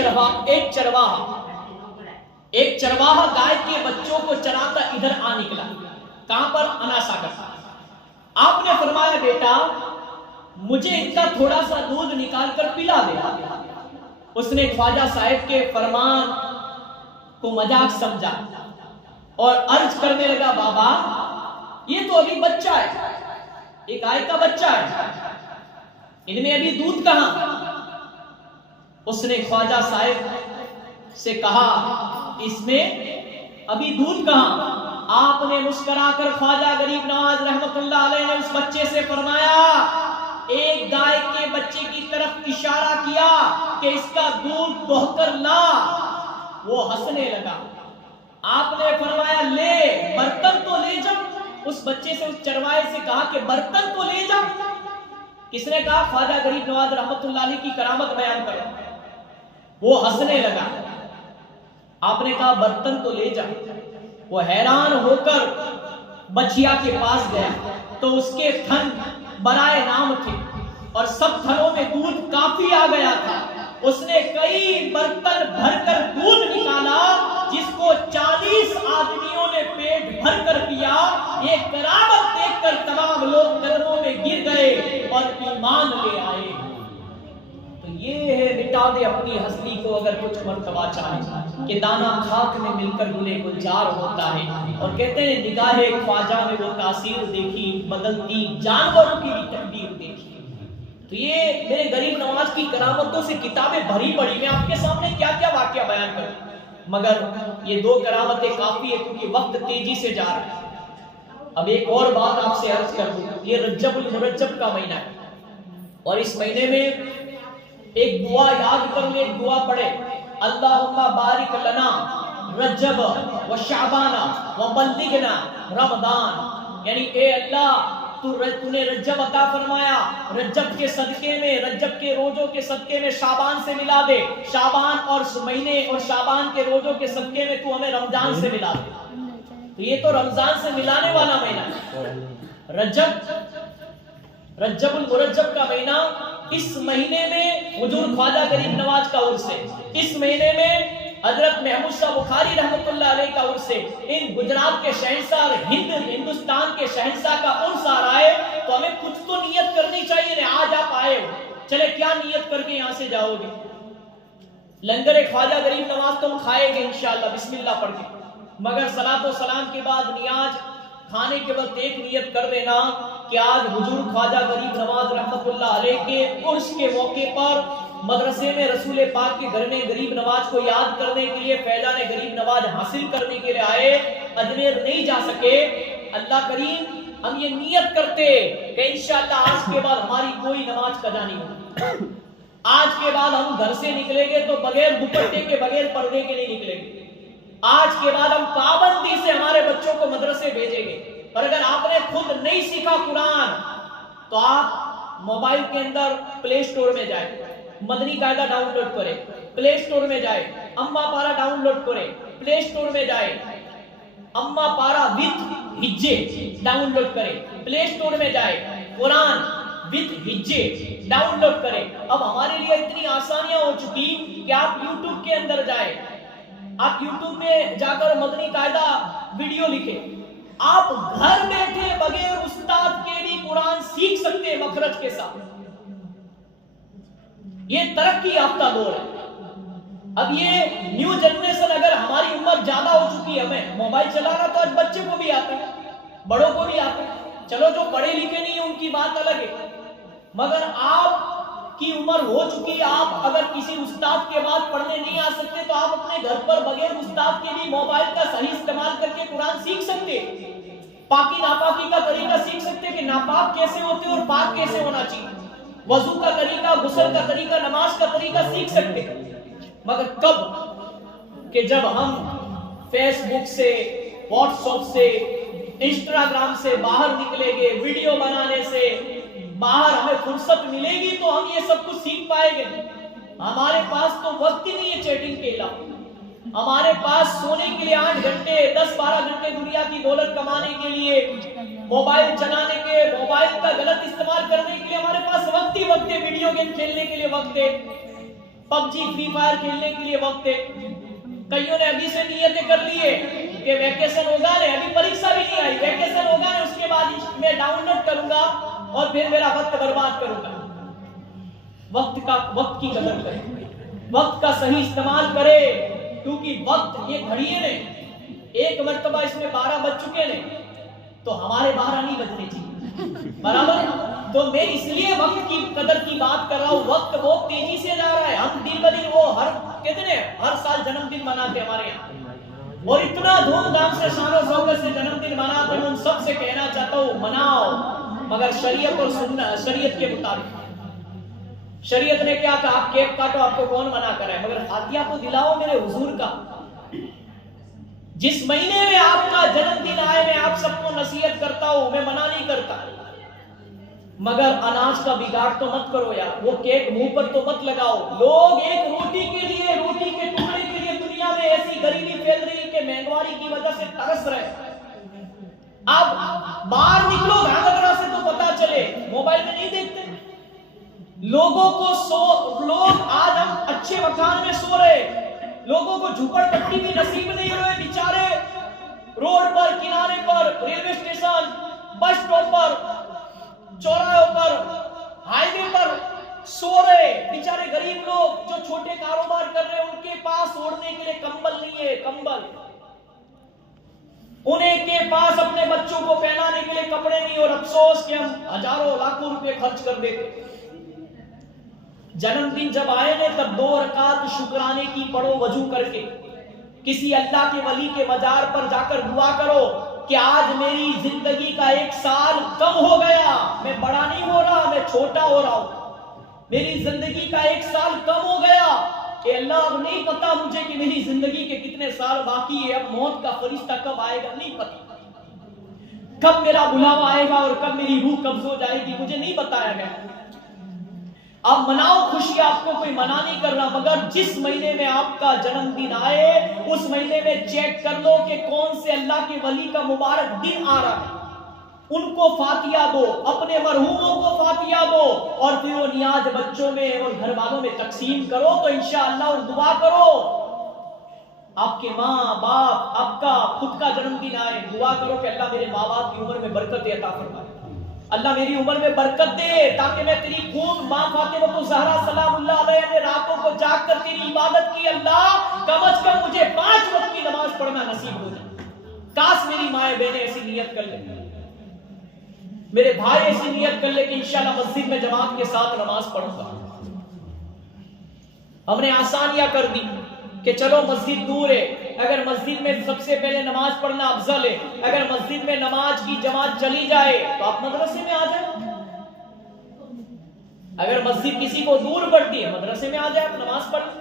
چرواہا گائے کے بچوں کو چراتا ادھر آ نکلا۔ کہاں پر؟ انا ساگر۔ آپ نے فرمایا بیٹا مجھے ان کا تھوڑا سا دودھ نکال کر پلا دے۔ اس نے خواجہ صاحب کے فرمان کو مذاق سمجھا اور عرض کرنے لگا بابا یہ تو ابھی بچہ ہے، ایک گائے کا بچہ ہے، ان میں ابھی دودھ کہاں؟ اس نے خواجہ صاحب سے کہا اس میں ابھی دودھ کہاں؟ آپ نے مسکرا کر خواجہ غریب نواز رحمت اللہ علیہ نے اس بچے سے فرمایا، ایک گائے کے بچے کی طرف اشارہ کیا کہ اس کا دودھ دوہ کر لا۔ وہ ہنسنے لگا۔ آپ نے فرمایا لے برتن تو لے جا۔ اس بچے سے، اس چروائے سے کہا کہ برتن تو لے جا۔ کس نے کہا؟ خواجہ غریب نواز رحمت اللہ علیہ کی کرامت بیان کرو۔ وہ ہنسنے لگا۔ آپ نے کہا برتن تو لے جا۔ وہ حیران ہو کر بچیا کے پاس گیا تو اس کے تھن برائے نام تھے اور سب تھنوں میں دودھ کافی آ گیا تھا۔ اس نے کئی برتن بھر کر دودھ نکالا جس کو 40 آدمیوں نے پیٹ بھر کر پیا۔ یہ کرامت دیکھ کر تمام لوگ قدموں میں گر گئے اور ایمان لے آئے۔ تو یہ ہے مٹا دے اپنی ہستی کو اگر کچھ مرتبہ چاہے کہ دانا خاک میں مل کر گلے گلزار ہوتا ہے۔ اور کہتے ہیں نگاہ خواجہ میں وہ تاثیر دیکھی، بدلتی جانوروں کی بھی تقدیر دیکھی۔ تو یہ میرے غریب نواز کی کرامتوں سے کتابیں بھری پڑی، میں آپ کے سامنے کیا کیا واقعہ بیان کروں، مگر یہ دو کرامتیں کافی ہے کیونکہ وقت تیزی سے جا رہا ہے۔ اب ایک اور بات آپ سے عرض کر دوں، یہ رجب المرجب کا مہینہ ہے اور اس مہینے میں ایک دعا یاد کر لیں، ایک دعا پڑھے، اللہم بارک لنا رجب و شعبان و بلغنا رمضان، یعنی اے اللہ تو نے رجب عطا فرمایا، رجب کے صدقے میں، رجب کے روزوں کے صدقے میں شعبان سے ملا دے، شعبان اور مہینے اور شعبان کے روزوں کے صدقے میں تو ہمیں رمضان سے ملا دے۔ تو یہ تو رمضان سے ملانے والا مہینہ ہے۔ رجب المرجب کا مہینہ، اس مہینے میں حضور خواجہ غریب نواز کا عرس ہے، اس مہینے میں حضرت محمود شاہ بخاری رحمت اللہ علیہ کا عرس ہے، ان گجرات کے شہنشاہ اور ہندوستان کے شہنشاہ کا عرس آ رہا ہے۔ تو ہمیں کچھ تو نیت کرنی چاہیے نا، آج آپ آئے ہو، چلے کیا نیت کر کے یہاں سے جاؤ گے؟ لنگر خواجہ غریب نواز تم کھائے گے انشاءاللہ بسم اللہ پڑھ کے، مگر صلاۃ و سلام کے بعد نیاز کھانے کے وقت ایک نیت کر دینا کہ آج حضور خواجہ غریب نواز رحمت اللہ علیہ کے عرس کے موقع پر مدرسے میں رسول پاک کے گھر میں غریب نواز کو یاد کرنے کے لیے، فیضان غریب نواز حاصل کرنے کے لیے آئے، اجمیر نہیں جا سکے۔ اللہ کریم ہم یہ نیت کرتے کہ انشاءاللہ آج کے بعد ہماری کوئی نماز قضا نہیں ہوگی، آج کے بعد ہم گھر سے نکلیں گے تو بغیر دوپٹے کے، بغیر پردے کے نہیں نکلیں گے، آج کے بعد ہم پابندی سے ہمارے بچوں کو مدرسے بھیجیں گے۔ اور اگر آپ نے خود نہیں سیکھا قرآن تو آپ موبائل کے اندر پلے سٹور میں جائیں، مدنی قاعدہ ڈاؤن لوڈ کرے، پلے سٹور میں جائے، اما پارا ڈاؤن لوڈ کرے، پلے سٹور میں جائے، اما پارا وتھ ہجے ڈاؤن لوڈ کرے، پلے سٹور میں جائے، قرآن وتھ ہجے ڈاؤن لوڈ کرے۔ اب ہمارے لیے اتنی آسانیاں ہو چکی کہ آپ یوٹیوب کے اندر جائے، آپ یوٹیوب میں جا کر مدنی قاعدہ ویڈیو لکھے، آپ گھر بیٹھے بغیر استاد کے بھی قرآن سیکھ سکتے ہیں مخرج کے ساتھ۔ یہ ترقی یافتہ دور ہے۔ اب یہ نیو جنریشن، اگر ہماری عمر زیادہ ہو چکی ہے، ہمیں موبائل چلانا تو آج بچے کو بھی آتا ہے، بڑوں کو بھی آتا ہے، چلو جو پڑھے لکھے نہیں ہیں ان کی بات الگ ہے، مگر آپ کی عمر ہو چکی ہے، آپ اگر کسی استاد کے بعد پڑھنے نہیں آ سکتے تو آپ اپنے گھر پر بغیر استاد کے بھی موبائل کا صحیح استعمال کر کے قرآن سیکھ سکتے، پاکی ناپاکی کا طریقہ سیکھ سکتے کہ ناپاک کیسے ہوتے اور پاک کیسے ہونا چاہیے، وضو کا طریقہ، غسل کا طریقہ، نماز کا طریقہ سیکھ سکتے۔ مگر کب کہ جب ہم فیس بک سے، واٹس ایپ سے، انسٹاگرام سے باہر نکلیں گے، ویڈیو بنانے سے باہر ہمیں فرصت ملے گی تو ہم یہ سب کچھ سیکھ پائیں گے۔ ہمارے پاس تو وقت ہی نہیں ہے چیٹنگ کے علاوہ، ہمارے پاس سونے کے لیے 8 گھنٹے 10-12 گھنٹے دنیا کی دولت کمانے کے لیے، موبائل چلانے کے، موبائل کا غلط استعمال کرنے کے لیے ہمارے پاس وقت ہی وقت ہے، ویڈیو گیم کھیلنے کے لیے وقت ہے، پب جی فری فائر کھیلنے کے لیے وقت ہے۔ کئیوں نے ابھی سے نیتیں کر لی ہے کہ ویکیشن ہوگا، ابھی پریکشا بھی نہیں آئی، ویکیشن ہوگا اس کے بعد میں ڈاؤن لوڈ کروں گا اور پھر میرا وقت برباد کروں گا. وقت کی قدر کرے, وقت کا صحیح استعمال کرے, کیونکہ وقت یہ گھڑی ہے نہیں, ایک مرتبہ اس میں 12 بج چکے نے تو ہمارے 12 نہیں بجنے چاہیے, برابر. تو میں اس لیے وقت کی قدر کی بات کر رہا ہوں. وقت بہت تیزی سے جا رہا ہے. ہم دن بدن وہ ہر سال جنم دن مناتے ہمارے یہاں, اور اتنا دھوم دھام سے شان و شوکت سے جنم دن مناتے. میں ان سب سے کہنا چاہتا ہوں مناؤ, مگر شریعت اور شریعت کے مطابق. شریعت نے کیا کہا, آپ کیک کاٹو, آپ کو کون منع کر رہا ہے, مگر فاتحہ کو دلاؤ میرے حضور کا. جس مہینے میں آپ کا جنم دن آئے میں آپ سب کو نصیحت کرتا ہوں, میں منع نہیں کرتا, مگر اناج کا بگاڑ تو مت کرو یار. وہ کیک منہ پر تو مت لگاؤ. لوگ ایک روٹی کے لیے, روٹی کے ٹکڑے کے لیے دنیا میں ایسی غریبی پھیل رہی کہ مہنگائی کی وجہ سے ترس رہے. اب باہر نکلو دھاگرا سے تو پتا چلے, موبائل میں نہیں دیکھتے لوگوں کو. لوگ آج ہم اچھے مکان میں سو رہے, لوگوں کو جھوپڑ پٹی بھی نصیب نہیں ہوئے. بیچارے روڈ پر, کنارے پر, ریلوے اسٹیشن, بس اسٹاپ پر, چوراہوں پر, ہائی وے پر سو رہے. بیچارے غریب لوگ جو چھوٹے کاروبار کر رہے, ان کے پاس اوڑھنے کے لیے کمبل نہیں ہے. کمبل انہیں کے پاس اپنے بچوں کو پہنانے کے لیے کپڑے نہیں, اور افسوس کہ ہم ہزاروں لاکھوں روپے خرچ کر دیتے. جنم دن جب آئے نے تب 2 رکعت شکرانے کی پڑھو وضو کر کے. کسی اللہ کے ولی کے مزار پر جا کر دعا کرو کہ آج میری زندگی کا 1 سال کم ہو گیا. میں بڑا نہیں ہو رہا, میں چھوٹا ہو رہا ہوں. میری زندگی کا 1 سال کم ہو گیا. کہ اللہ اب نہیں پتا مجھے کہ میری زندگی کے کتنے سال باقی ہے. اب موت کا فرشتہ کب آئے گا نہیں پتا, کب میرا بلاوا آئے گا اور کب میری روح قبض ہو جائے گی مجھے نہیں بتایا گیا. اب مناؤ خوشی, آپ کو کوئی منع نہیں کر رہا, مگر جس مہینے میں آپ کا جنم دن آئے اس مہینے میں چیک کر لو کہ کون سے اللہ کے ولی کا مبارک دن آ رہا ہے. ان کو فاتحہ دو, اپنے مرحوموں کو فاتحہ دو, اور پھر وہ نیاز بچوں میں اور گھر والوں میں تقسیم کرو تو انشاءاللہ, اور دعا کرو. آپ کے ماں باپ, آپ کا خود کا جنم دن آئے, دعا کرو کہ اللہ میرے ماں باپ کی عمر میں برکت عطا فرمائے, اللہ میری عمر میں برکت دے, تاکہ میں تیری خوب ماں فاطمہ زہرا سلام اللہ علیہا نے راتوں کو جاگ کر تیری عبادت کی. اللہ کم از کم مجھے 5 وقت کی نماز پڑھنا نصیب ہو جائے. کاش میری مائیں بہنیں ایسی نیت کر لیں, میرے بھائی ایسی نیت کر لے کہ انشاءاللہ مسجد میں جماعت کے ساتھ نماز پڑھوں گا. ہم نے آسانیاں کر دی کہ چلو مسجد دور ہے, اگر مسجد میں سب سے پہلے نماز پڑھنا افضل ہے. اگر مسجد میں نماز کی جماعت چلی جائے تو آپ مدرسے میں آ جائیں. اگر مسجد کسی کو دور پڑتی ہے مدرسے میں آ جائے, آپ نماز پڑھیں.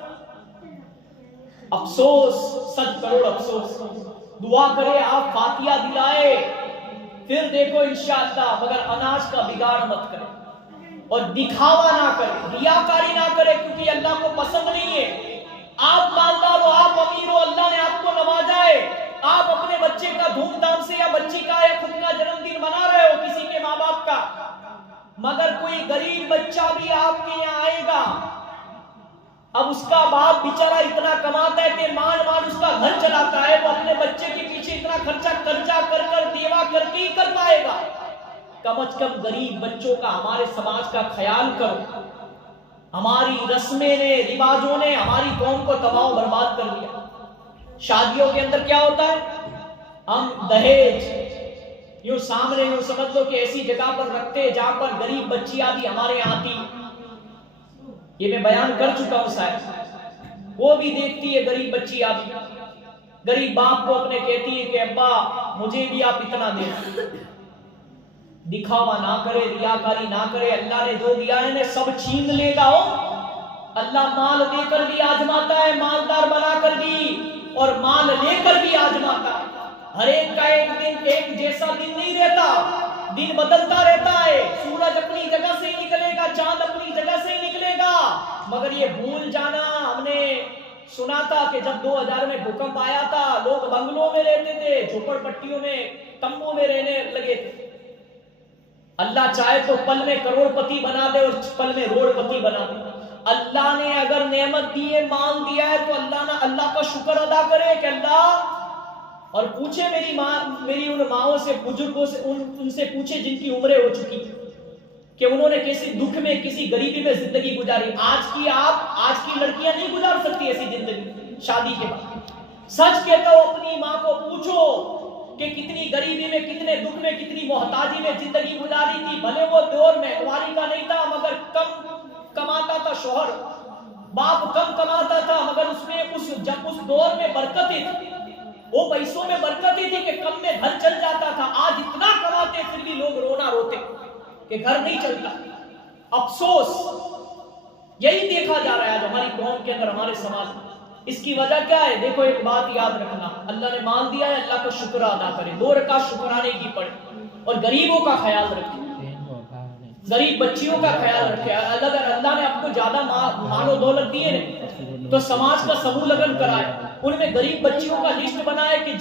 افسوس, 100 کروڑ افسوس. دعا کرے آپ, فاتحہ دلائے, پھر دیکھو انشاءاللہ, مگر اناج کا بگاڑ مت کرے اور دکھاوا نہ کرے, ریاکاری نہ کرے, کیونکہ اللہ کو پسند نہیں ہے. آپ مالدار ہو, آپ امیر ہو, اللہ نے آپ کو نوازا ہے, آپ اپنے بچے کا دھوم دھام سے یا بچی کا یا خود کا جنم دن منا رہے ہو, کسی کے ماں باپ کا, مگر کوئی غریب بچہ بھی آپ کے یہاں آئے گا. اب اس کا باپ بیچارہ اتنا کماتا ہے کہ مان اس کا گھر چلاتا ہے, وہ اپنے بچے کے پیچھے اتنا خرچہ قرضہ کر دیوا کر کے ہی کر پائے گا. کم از کم غریب بچوں کا ہمارے سماج کا خیال کرو. ہماری رسمیں نے, رواجوں نے ہماری قوم کو تباہ و برباد کر دیا. شادیوں کے اندر کیا ہوتا ہے, ہم دہیج یوں سامنے یوں سمجھ لو کہ ایسی جگہ پر رکھتے جہاں پر غریب بچی آدھی ہمارے یہاں آتی. یہ میں بیان کر چکا ہوں صاحب. وہ بھی دیکھتی ہے غریب بچی آدھی, غریب باپ کو اپنے کہتی ہے کہ ابا مجھے بھی آپ اتنا دیں. دکھاوا نہ کرے, ریاکاری نہ کرے. اللہ نے جو دیا ہے سب چھین لے گا. اللہ مال دے کر بھی آزماتا ہے, مالدار بنا کر بھی, اور مال لے کر بھی آزماتا ہے. ہر ایک کا ایک دن ایک جیسا دن نہیں رہتا, دن بدلتا رہتا ہے. سورج اپنی جگہ سے ہی نکلے گا, چاند اپنی جگہ سے ہی نکلے گا. مگر یہ بھول جانا, ہم نے سنا تھا کہ جب 2000 میں بھوکمپ آیا تھا, لوگ بنگلوں میں رہتے تھے, جھوپڑ پٹیوں میں, تمبو میں رہنے لگے تھے. اللہ چاہے تو پل میں کروڑ پتی بنا دے اور پل میں روڑ پتی بنا دے. اللہ نے اگر نعمت دی ہے, مال دیا ہے, تو اللہ کا شکر ادا کرے کہ اللہ, اور پوچھے میری ان ماؤں سے, بزرگوں سے, ان سے پوچھے جن کی عمریں ہو چکی. کہ انہوں نے کسی دکھ میں کسی غریبی میں زندگی گزاری. آج کی لڑکیاں نہیں گزار سکتی ایسی زندگی شادی کے بعد. سچ کہتا ہوں اپنی ماں کو پوچھو کہ کتنی غریبی میں کتنے دکھ میں کتنی محتاجی میں زندگی گزاری تھی. بھلے وہ دور مہنگواری کا نہیں تھا مگر کم کماتا تھا شوہر, باپ کم کماتا تھا مگر اس میں جب اس دور میں برکتیں تھی, وہ پیسوں میں برکتیں تھی کہ کم میں گھر چل جاتا تھا. آج اتنا کماتے پھر بھی لوگ رونا روتے کہ گھر نہیں چلتا. افسوس یہی دیکھا جا رہا ہے آج ہماری قوم کے اندر, ہمارے سماج میں. اس کی وجہ کیا ہے؟ دیکھو ایک بات یاد رکھنا, اللہ نے مال دیا ہے, اللہ کا شکر ادا کرے, 2 رکعت شکرانے کی پڑھے, اور غریبوں کا خیال رکھے, غریب بچیوں کا خیال رکھے. اگر اللہ نے آپ کو زیادہ مال و دولت دیے تو سماج کا سمو لگن کرائے, ان میں غریب بچیوں کا لسٹ بنائے کہ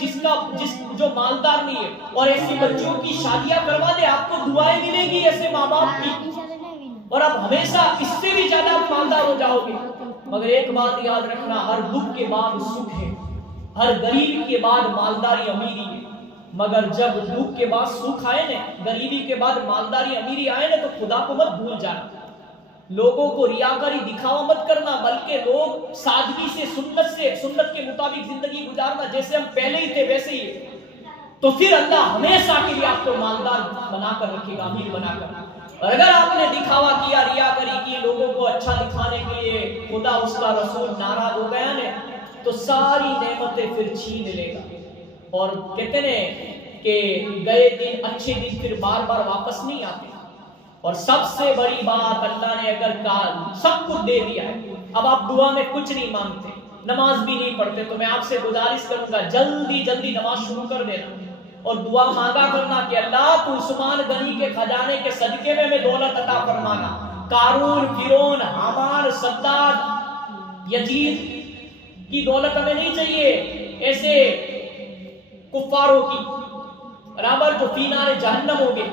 جو مالدار نہیں ہے, اور ایسی بچیوں کی شادیاں کروا دے. آپ کو دعائیں ملے گی ایسے ماں باپ کی, اور آپ ہمیشہ اس سے بھی زیادہ مالدار ہو جاؤ گے. مگر ایک بات یاد رکھنا, ہر دکھ کے بعد سکھ ہے, ہر غریب کے بعد مالداری امیری ہے. مگر جب دکھ کے بعد سکھ آئے نا, غریبی کے بعد مالداری امیری آئے نا, تو خدا کو مت بھول جانا, لوگوں کو ریاکاری دکھاوا مت کرنا, بلکہ لوگ سادگی سے سنت کے مطابق زندگی گزارنا. جیسے ہم پہلے ہی تھے ویسے ہی, تو پھر اللہ ہمیشہ کے لیے آپ کو مالدار بنا کر رکھے گا, امیر بنا کر. اور اگر آپ نے دکھاوا کیا, ریاکاری کی, لوگوں کو اچھا دکھانے کے لیے خدا اس کا رسول ناراض ہو گیا نا, تو ساری نعمتیں پھر چھین لے گا. اور کہتے ہیں کہ گئے دن اچھے دن پھر بار بار واپس نہیں آتے. اور سب سے بڑی بات, اللہ نے اگر سب کچھ دے دیا ہے, اب آپ دعا میں کچھ نہیں مانگتے, نماز بھی نہیں پڑھتے, تو میں آپ سے گزارش کروں گا جلدی نماز شروع کر دینا, اور دعا مانگا کرنا کہ اللہ تو عثمان غنی کے خزانے کے صدقے میں دولت عطا فرمانا. قارون, فرعون, حامان, صداد, یزید کی دولت ہمیں نہیں چاہیے, ایسے کفاروں کی برابر جو فی نار جہنم ہو گئے.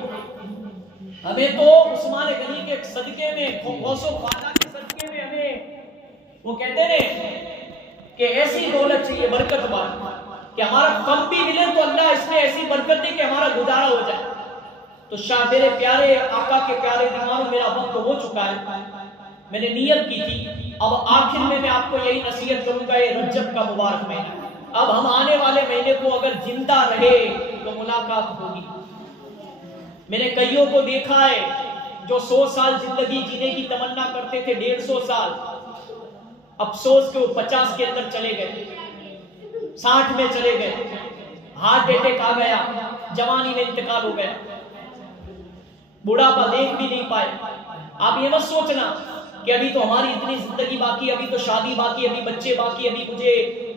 ہمیں تو عثمان غنی کے صدقے میں, غوث و خواجہ کے صدقے میں ہمیں وہ کہتے ہیں کہ ایسی دولت چاہیے برکت والی کہ ہمارا کم بھی ملے تو اللہ اس میں ایسی برکت دے کہ ہمارا گزارا ہو جائے. تو شاہ میرے پیارے آقا کے پیارے دیوانوں, میرا وقت ہو چکا ہے, میں نے نیت کی تھی. اب آخر میں آپ کو یہی نصیحت کروں گا, یہ رجب کا مبارک مہینہ, اب ہم آنے والے مہینے کو اگر زندہ رہے تو ملاقات ہوگی. میں نے کئیوں کو دیکھا ہے جو 100 سال زندگی جینے کی تمنا کرتے تھے, 150 سال, افسوس کہ وہ 50 کے اندر چلے گئے, 60 میں چلے گئے, ہارٹ اٹیک آ گیا, جوانی میں انتقال ہو گیا, بڑھاپا دیکھ بھی نہیں پائے. آپ یہ مت سوچنا کہ ابھی تو ہماری اتنی زندگی باقی, ابھی تو شادی باقی, ابھی بچے باقی, ابھی مجھے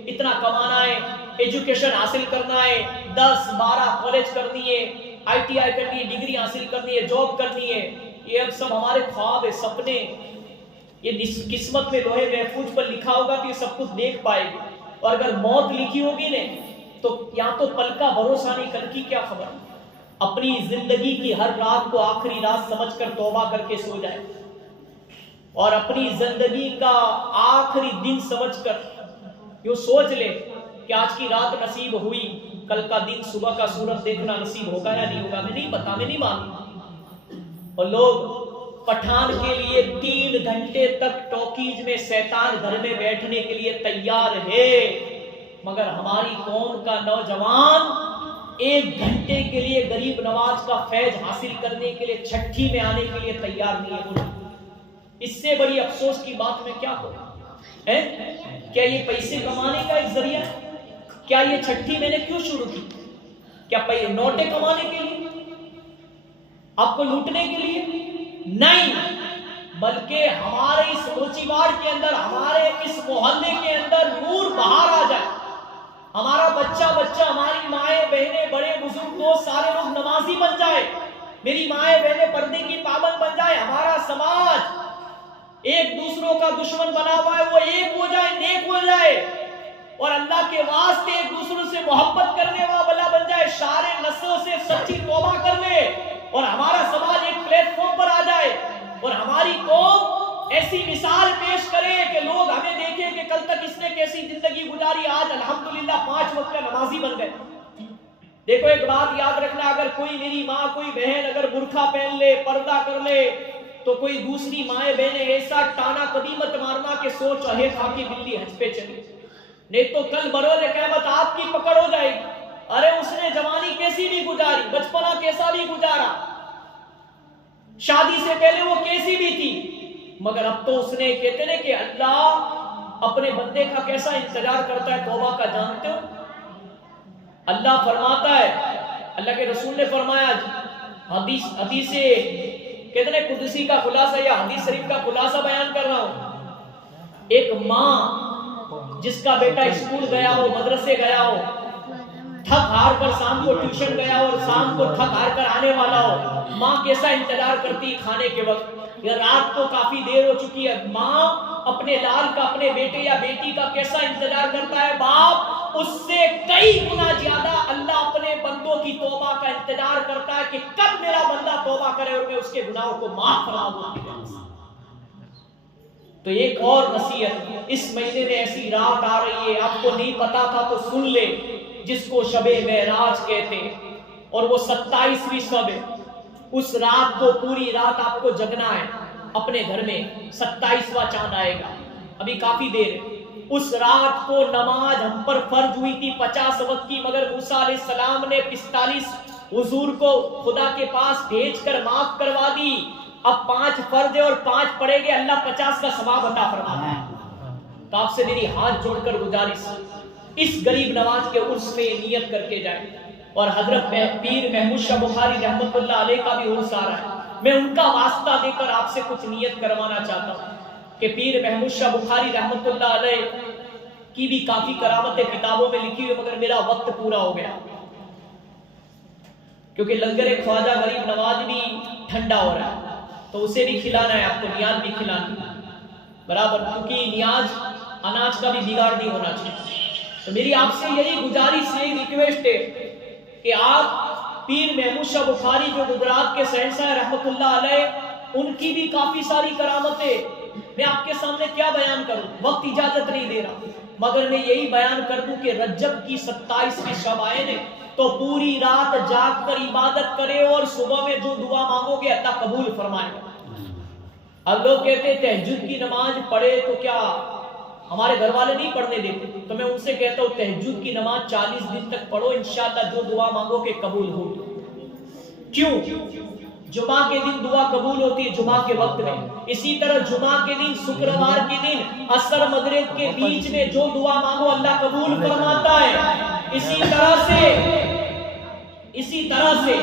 اتنا کمانا ہے, ایجوکیشن حاصل کرنا ہے, 10-12 کالج کرنی ہے, ITI کرنی ہے, ڈگری حاصل کرنی ہے, جاب کرنی ہے. یہ اب سب ہمارے خواب ہے, سپنے, یہ قسمت میں لوہے محفوظ پر لکھا ہوگا کہ یہ سب کچھ دیکھ پائے گی. اور اگر موت لکھی ہوگی نے تو یا تو پل کا بھروسہ نہیں, کل کی کیا خبر. اپنی زندگی کی ہر رات کو آخری رات سمجھ کر توبہ کر کے سو جائے, اور اپنی زندگی کا آخری دن سمجھ کر یوں سوچ لے کہ آج کی رات نصیب ہوئی, کل کا دن صبح کا سورج دیکھنا نصیب ہوگا یا نہیں ہوگا, میں نہیں پتا, میں نہیں مانوں. اور لوگ پٹھان کے لیے 3 گھنٹے تک ٹاکیز میں شیطان گھر میں بیٹھنے کے لیے تیار ہے, مگر ہماری قوم کا نوجوان 1 گھنٹے کے لیے غریب نواز کا فیض حاصل کرنے کے لیے چھٹی میں آنے کے لیے تیار نہیں ہے. اس سے بڑی افسوس کی بات میں کیا کروں. کیا یہ پیسے کمانے کا ایک ذریعہ ہے؟ کیا یہ چھٹی میں نے کیوں شروع کی؟ کیا نوٹیں کمانے کے لیے, آپ کو لوٹنے کے لیے؟ نہیں, بلکہ ہمارے اس موچی واڑ کے اندر, ہمارے اس محلے کے اندر نور باہر آ جائے, ہمارا بچہ, ہماری مائیں بہنیں, بڑے بزرگ دوست سارے لوگ نمازی بن جائے, میری مائیں بہنیں پردے کی پابند بن جائے, ہمارا سماج ایک دوسروں کا دشمن بنا ہوا ہے وہ ایک ہو جائے, نیک ہو جائے, اور اللہ کے واسطے ایک دوسروں سے محبت کرنے والا بن جائے, سارے نسلوں سے سچی توبہ کر لے, اور ہمارا سماج ایک پلیٹ فارم پر آ جائے, اور ہماری قوم ایسی مثال پیش کرے کہ لوگ ہمیں دیکھیں کہ کل تک اس نے کیسی زندگی گزاری, آج الحمدللہ 5 وقت کا نمازی بن گئے. دیکھو ایک بات یاد رکھنا، اگر کوئی میری ماں کوئی بہن اگر برقع پہن لے، پردہ کر لے، تو کوئی دوسری مائیں بہنیں ایسا ٹانا کبھی مت مارنا کہ سوچ اہے کھا کی بلی ہنس پہ چلی، نہیں تو کل بروز قیامت آپ کی پکڑ ہو جائے گی۔ ارے اس نے جوانی کیسی بھی گزاری، بچپنا کیسا بھی گزارا، شادی سے پہلے وہ کیسی بھی تھی، مگر اب تو اس نے کہتے ہیں کہ اللہ اپنے بندے کا کیسا انتظار کرتا ہے توبہ کا، جانتے ہو؟ اللہ فرماتا ہے، اللہ کے رسول نے فرمایا، حدیث کہتے ہیں قدسی کا خلاصہ یا حدیث شریف کا خلاصہ بیان کر رہا ہوں۔ ایک ماں جس کا بیٹا اسکول گیا ہو، مدرسے گیا ہو، تھک ہار کر شام کو ٹیوشن گیا ہو اور شام کو تھک ہار کر آنے والا ہو، ماں کیسا انتظار کرتی کھانے کے وقت، یا رات کو کافی دیر ہو چکی ہے، ماں اپنے لال کا، اپنے بیٹے یا بیٹی کا کیسا انتظار کرتا ہے، باپ اس سے کئی گنا زیادہ اللہ اپنے بندوں کی توبہ کا انتظار کرتا ہے کہ کب میرا بندہ توبہ کرے اور میں اس کے گناہوں کو معاف کرا دوں۔ تو ایک اور نصیحت، اس مہینے میں ایسی رات آ رہی ہے، آپ کو نہیں پتا تھا تو سن لے، جس کو شب معراج کہتے ہیں، اور وہ 27ویں شب ہے۔ اس رات کو پوری رات آپ کو جگنا ہے اپنے گھر میں، 27واں چاند آئے گا، ابھی کافی دیر ہے۔ اس رات کو نماز ہم پر فرض ہوئی تھی 50 وقت کی، مگر موسیٰ علیہ السلام نے 45 حضور کو خدا کے پاس بھیج کر معاف کروا دی۔ اب 5 فرض ہے اور 5 پڑے گے، اللہ 50 کا ثواب عطا فرماتا ہے۔ تو آپ سے میری ہاتھ جوڑ کر گزارش، اس غریب نواز کے عرس میں نیت کر کے جائیں، اور حضرت پیر محمود شاہ بخاری رحمت اللہ علیہ کا بھی عرس آ رہا ہے، میں ان کا واسطہ دے کر آپ سے کچھ نیت کروانا چاہتا ہوں کہ پیر محمود شاہ بخاری رحمت اللہ علیہ کی بھی کافی کرامتیں کتابوں میں لکھی ہوئی، مگر میرا وقت پورا ہو گیا، کیونکہ لنگر خواجہ غریب نواز بھی ٹھنڈا ہو رہا ہے، تو اسے بھی کھلانا ہے، آپ کو نیاز بھی کھلانی ہے برابر، کیونکہ نیاز اناج کا بھی بگاڑ نہیں ہونا چاہیے۔ تو میری آپ سے یہی گزارش، یہی ریکویسٹ ہے کہ آپ پیر محمود شاہ بخاری جو گجرات کے شہنشاہ رحمت اللہ علیہ، ان کی بھی کافی ساری کرامتیں میں آپ کے سامنے کیا بیان کروں، وقت اجازت نہیں دے رہا، مگر میں یہی بیان کر دوں کہ رجب کی 27ویں شب آئے نے تو پوری رات جاگ کر عبادت کرے، اور صبح میں جو دعا مانگو گے اللہ قبول فرمائے گا۔ اب لوگ کہتے ہیں تہجد کی نماز پڑھے تو کیا ہمارے گھر والے نہیں پڑھنے دیتے، تو میں ان سے کہتا ہوں تہجد کی نماز 40 دن تک پڑھو، انشاءاللہ جو دعا مانگو کہ قبول ہو۔ کیوں؟ جمعہ کے دن دعا قبول ہوتی ہے، جمعہ کے وقت میں، اسی طرح جمعہ کے دن، شکروار کے دن، عصر مغرب کے بیچ میں جو دعا مانگو اللہ قبول فرماتا ہے۔ اسی طرح سے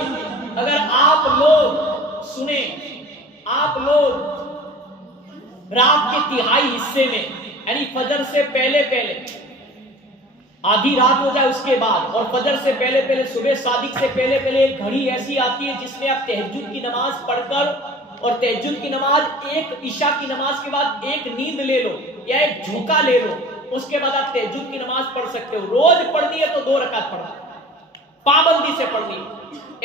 اگر آپ لوگ سنیں، آپ لوگ رات کے تہائی حصے میں، یعنی فجر سے پہلے آدھی رات ہو جائے اس کے بعد، اور فجر سے پہلے صبح صادق سے پہلے ایک گھڑی ایسی آتی ہے جس میں آپ تہجد کی نماز پڑھ کر، اور تہجد کی نماز ایک عشاء کی نماز کے بعد ایک نیند لے لو یا ایک جھونکا لے لو، اس کے بعد آپ تہجد کی نماز پڑھ سکتے ہو۔ روز پڑھنی ہے تو 2 رکعت پڑھنا، پابندی سے پڑھنی ہے،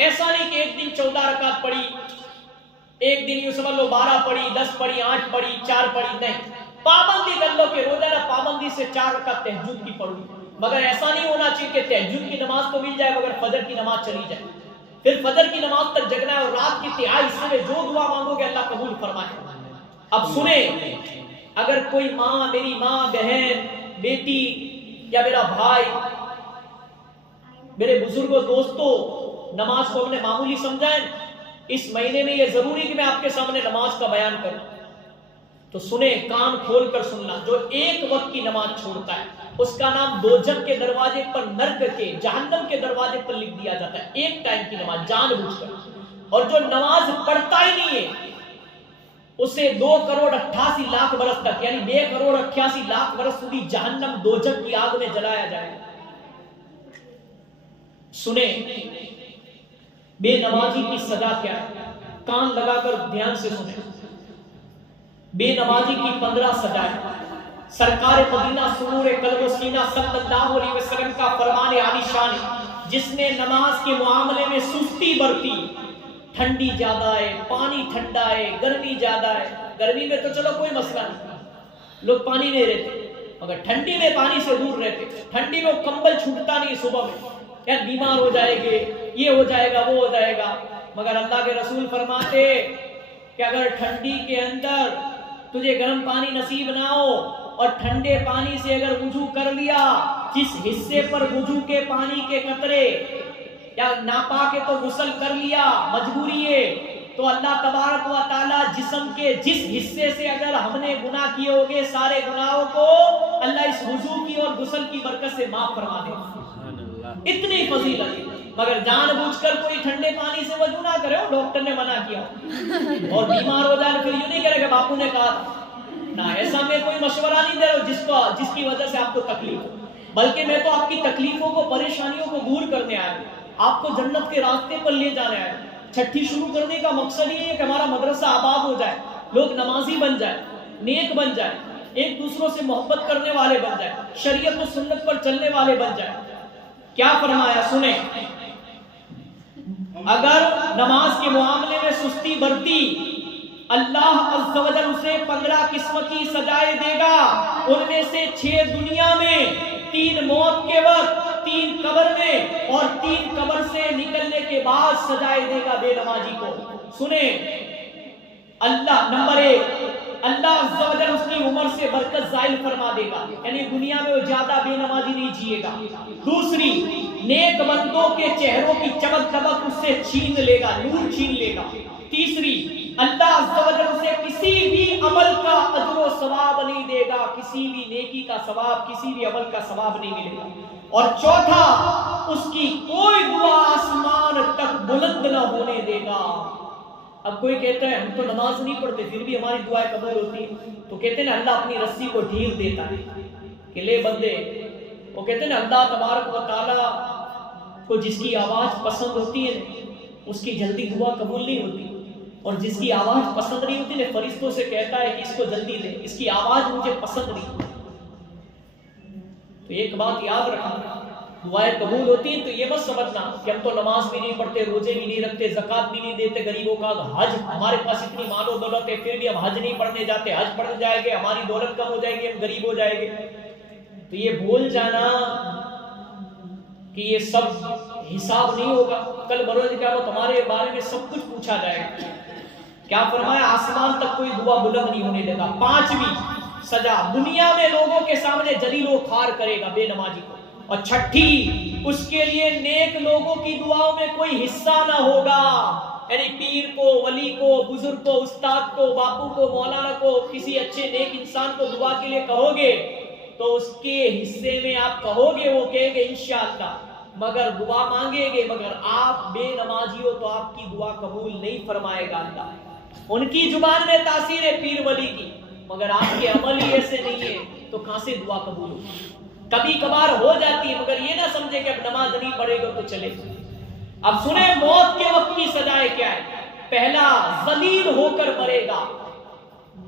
ایسا نہیں کہ ایک دن 14 رکعت پڑھی، ایک دن یوں سمجھ لو 12 پڑھی، 10 پڑھی، 8 پڑھی، 4 پڑھی، نہیں، پابندی کر لو کہ روزانہ پابندی سے 4 رکعت تہجد کی پڑھو، مگر ایسا نہیں ہونا چاہیے کہ تہجد کی نماز تو مل جائے مگر فجر کی نماز چلی جائے، پھر فجر کی نماز تک جگنا ہے، اور رات کی تہائی حصے میں جو دعا مانگو گے اللہ قبول فرمائے۔ اب سنیں، اگر کوئی ماں، میری ماں، بہن، بیٹی یا میرا بھائی، میرے بزرگوں، دوستوں، نماز کو ہم نے معمولی سمجھا ہے، اس مہینے میں یہ ضروری کہ میں آپ کے سامنے نماز کا بیان کروں، تو سنیں، کان کھول کر سننا، جو ایک وقت کی نماز چھوڑتا ہے اس کا نام دوزخ کے دروازے پر، نرک کے، جہنم کے دروازے پر لکھ دیا جاتا ہے، ایک ٹائم کی نماز جان بوجھ کر، اور جو نماز پڑھتا ہی نہیں ہے اسے 2,88,00,000 برس تک، یعنی 2,88,00,000 برس سودی جہنم دوزخ کی آگ میں جلایا جائے گا۔ سنیں، بے نمازی کی سزا کیا ہے، کان لگا کر دھیان سے سنیں۔ بے نمازی کی 15 سزائیں، سرکار مدینہ سرور قلب و سینہ صلی اللہ علیہ وسلم کا فرمان عالی شان ہے، جس نے نماز کے معاملے میں سستی برتی، ٹھنڈی زیادہ ہے، پانی ٹھنڈا ہے، گرمی زیادہ ہے، گرمی میں تو چلو کوئی مسئلہ نہیں، لوگ پانی نہیں رہتے، مگر ٹھنڈی میں پانی سے دور رہتے، ٹھنڈی میں کمبل چھوٹتا نہیں صبح میں، یا بیمار ہو جائے گے، یہ ہو جائے گا، وہ ہو جائے گا. مگر اللہ کے رسول فرماتے کہ اگر ٹھنڈی کے اندر تجھے گرم پانی نصیب نہ ہو اور ٹھنڈے پانی سے اگر وضو کر لیا، جس حصے پر وضو کے پانی کے قطرے یا ناپاک ہے تو غسل کر لیا، مجبوری ہے، تو اللہ تبارک و تعالی جسم کے جس حصے سے اگر ہم نے گناہ کیے ہوگے سارے گناہوں کو اللہ اس وضو کی اور غسل کی برکت سے معاف فرما دے. اتنی فضیلت ہے. مگر جان بوجھ کر کوئی ٹھنڈے پانی سے وضو نہ کرے، ڈاکٹر نے منع کیا اور بیمار ہو جائے پھر یوں نہیں کرے کہ باپو نے کہا نہ. ایسا میں کوئی مشورہ نہیں دے رہا جس کی وجہ سے آپ کو تکلیف ہو، بلکہ میں تو آپ کی تکلیفوں کو، پریشانیوں کو دور کرنے آیا ہوں، آپ کو جنت کے راستے پر لے جانے آیا ہوں. چھٹی شروع کرنے کا مقصد یہ ہے کہ ہمارا مدرسہ آباد ہو جائے، لوگ نمازی بن جائے، نیک بن جائے، ایک دوسروں سے محبت کرنے والے بن جائے، شریعت و سنت پر چلنے والے بن جائے. کیا فرمایا سنیں، اگر نماز کے معاملے میں سستی برتی اللہ عز و جل اسے 15 قسم کی سزائیں دے گا. ان میں سے 6 دنیا میں، 3 موت کے وقت، 3 قبر میں اور 3 قبر سے نکلنے کے بعد سزائیں دے گا بے نمازی کو. سنیں، اللہ نمبر 1، اللہ عز و جل اس کی عمر سے برکت زائل فرما دے گا، یعنی دنیا میں وہ زیادہ بے نمازی نہیں جیے گا. دوسری، نیک بندوں کے چہروں کی چمک دمک اس سے چھین لے گا، نور چھین لے گا. تیسری، اللہ عز و جل اسے کسی بھی عمل کا اجر و ثواب نہیں دے گا، کسی بھی نیکی کا ثواب، کسی بھی عمل کا ثواب نہیں ملے گا. اور چوتھا، اس کی کوئی دعا آسمان تک بلند نہ ہونے دے گا. اب کوئی کہتا ہے ہم تو نماز نہیں پڑھتے پھر بھی ہماری دعائیں قبول ہوتی ہیں، تو کہتے ہیں نا اللہ اپنی رسی کو ڈھیل دیتا ہے کہ لے بندے. وہ کہتے ہیں نا اللہ تبارک و تعالیٰ کو جس کی آواز پسند ہوتی ہے اس کی جلدی دعا قبول نہیں ہوتی، اور جس کی آواز پسند نہیں ہوتی فرشتوں سے کہتا ہے کہ اس کو جلدی دے، اس کی آواز مجھے پسند نہیں. تو ایک بات یاد رکھنا، دعائیں قبول ہوتی ہیں تو یہ مت سمجھنا کہ ہم تو نماز بھی نہیں پڑھتے، روزے بھی نہیں رکھتے، زکوٰۃ بھی نہیں دیتے، غریبوں کا حج، ہمارے پاس اتنی مال و دولت ہے پھر بھی ہم حج نہیں پڑھنے جاتے، حج پڑھنے جائیں گے ہماری دولت کم ہو جائے گی، ہم غریب ہو جائیں گے. تو یہ بھول جانا کہ یہ سب حساب نہیں ہوگا، کل بروز قیامت تمہارے بارے میں سب کچھ پوچھا جائے گا. کیا فرمایا، آسمان تک کوئی دعا بلند نہیں ہونے دے گا. 5ویں سزا، دنیا میں لوگوں کے سامنے ذلیل و خوار کرے گا بے نمازی کو. اور 6ٹھی، اس کے لیے نیک لوگوں کی دعاؤں میں کوئی حصہ نہ ہوگا، یعنی پیر کو، ولی کو، بزرگ کو، استاد کو، باپو کو، مولانا کو، کسی اچھے نیک انسان کو دعا کے لیے کہو گے تو اس کے حصے میں آپ کہو گے، وہ کہے گے انشاءاللہ، مگر دعا مانگے گے، مگر آپ بے نمازی ہو تو آپ کی دعا قبول نہیں فرمائے گا اللہ. ان کی زبان میں تاثیر ہے پیر ولی کی، مگر آپ کے عمل ہی ایسے نہیں ہے تو کہاں سے دعا قبول ہوگی؟ کبھی کبھار ہو جاتی ہے، مگر یہ نہ سمجھے کہ اب نماز نہیں پڑھے گا تو چلے. اب سنیں موت کے وقت کی سزائیں کیا ہے. پہلا، ذلیل ہو کر مرے گا.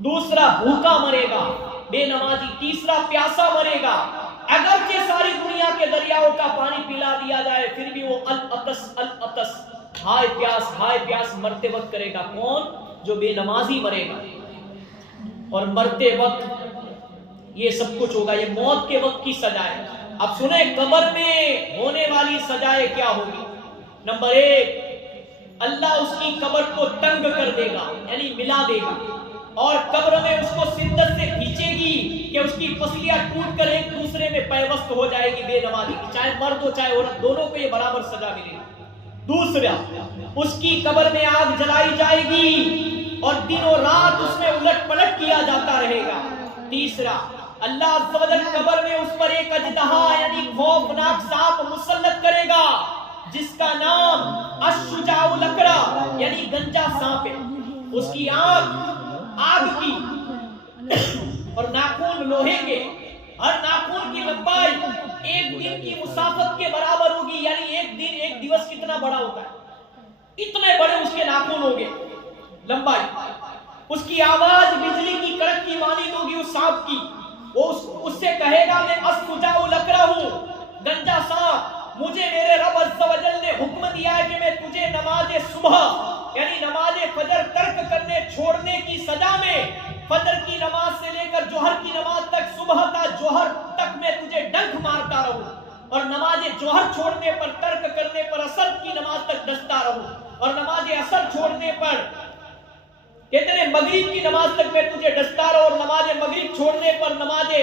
دوسرا، بھوکا مرے گا بے نمازی. تیسرا، پیاسا مرے گا. اگرچہ ساری دنیا کے دریاؤں کا پانی پلا دیا جائے پھر بھی وہ العطس، ہائے پیاس مرتے وقت کرے گا. کون؟ جو بے نمازی مرے گا. اور مرتے وقت یہ سب کچھ ہوگا. یہ موت کے وقت کی سزائیں. اب سنیں قبر میں ہونے والی سزائیں کیا ہوگی. نمبر 1، اللہ اس کی قبر کو تنگ کر دے گا، یعنی ملا دے گا، اور قبر میں اس کو شدت سے کھینچے گی کہ اس کی پسلیاں ٹوٹ کر ایک دوسرے میں پیوست ہو جائے گی بے نمازی کی، چاہے مرد ہو چاہے عورت، دونوں کو یہ برابر سزا ملے گی. دوسرا، اس کی قبر میں آگ جلائی جائے گی اور دن و رات اس میں الٹ پلٹ کیا جاتا رہے گا. تیسرا، اللہ عز و جل قبر میں اس پر ایک اژدہا یعنی خوفناک سانپ مسلط کرے گا جس کا نام الشجاع الاقرع یعنی گنجا سانپ ہے. اس کی آنکھ آگ کی اور ناخن لوہے کے، ہر ناخن کی لمبائی 1 دن کی مسافت کے برابر ہوگی، یعنی 1 دن 1 دیوس کتنا بڑا ہوتا ہے، اتنے بڑے اس کے ناخن ہوگے لمبائی. اس کی آواز بجلی کی کڑک کی مانند ہوگی اس سانپ کی. وہ اس سے کہے گا میں الشجاع الاقرع ہوں، گنجا سانپ، مجھے میرے رب عز و جل نے حکم دیا ہے کہ میں تجھے نماز صبح یعنی نماز فجر ترک کرنے چھوڑنے کی سزا میں فجر کی نماز سے لے کر جوہر کی نماز تک، صبح تا جوہر تک میں تجھے ڈنک مارتا رہوں. اور نماز جوہر چھوڑنے پر، ترک کرنے پر اثر کی نماز تک ڈستا رہو، اور نماز اثر چھوڑنے پر کہتے ہیں مغرب کی نماز تک میں تجھے ڈستا رہو، اور نماز مغرب چھوڑنے پر نماز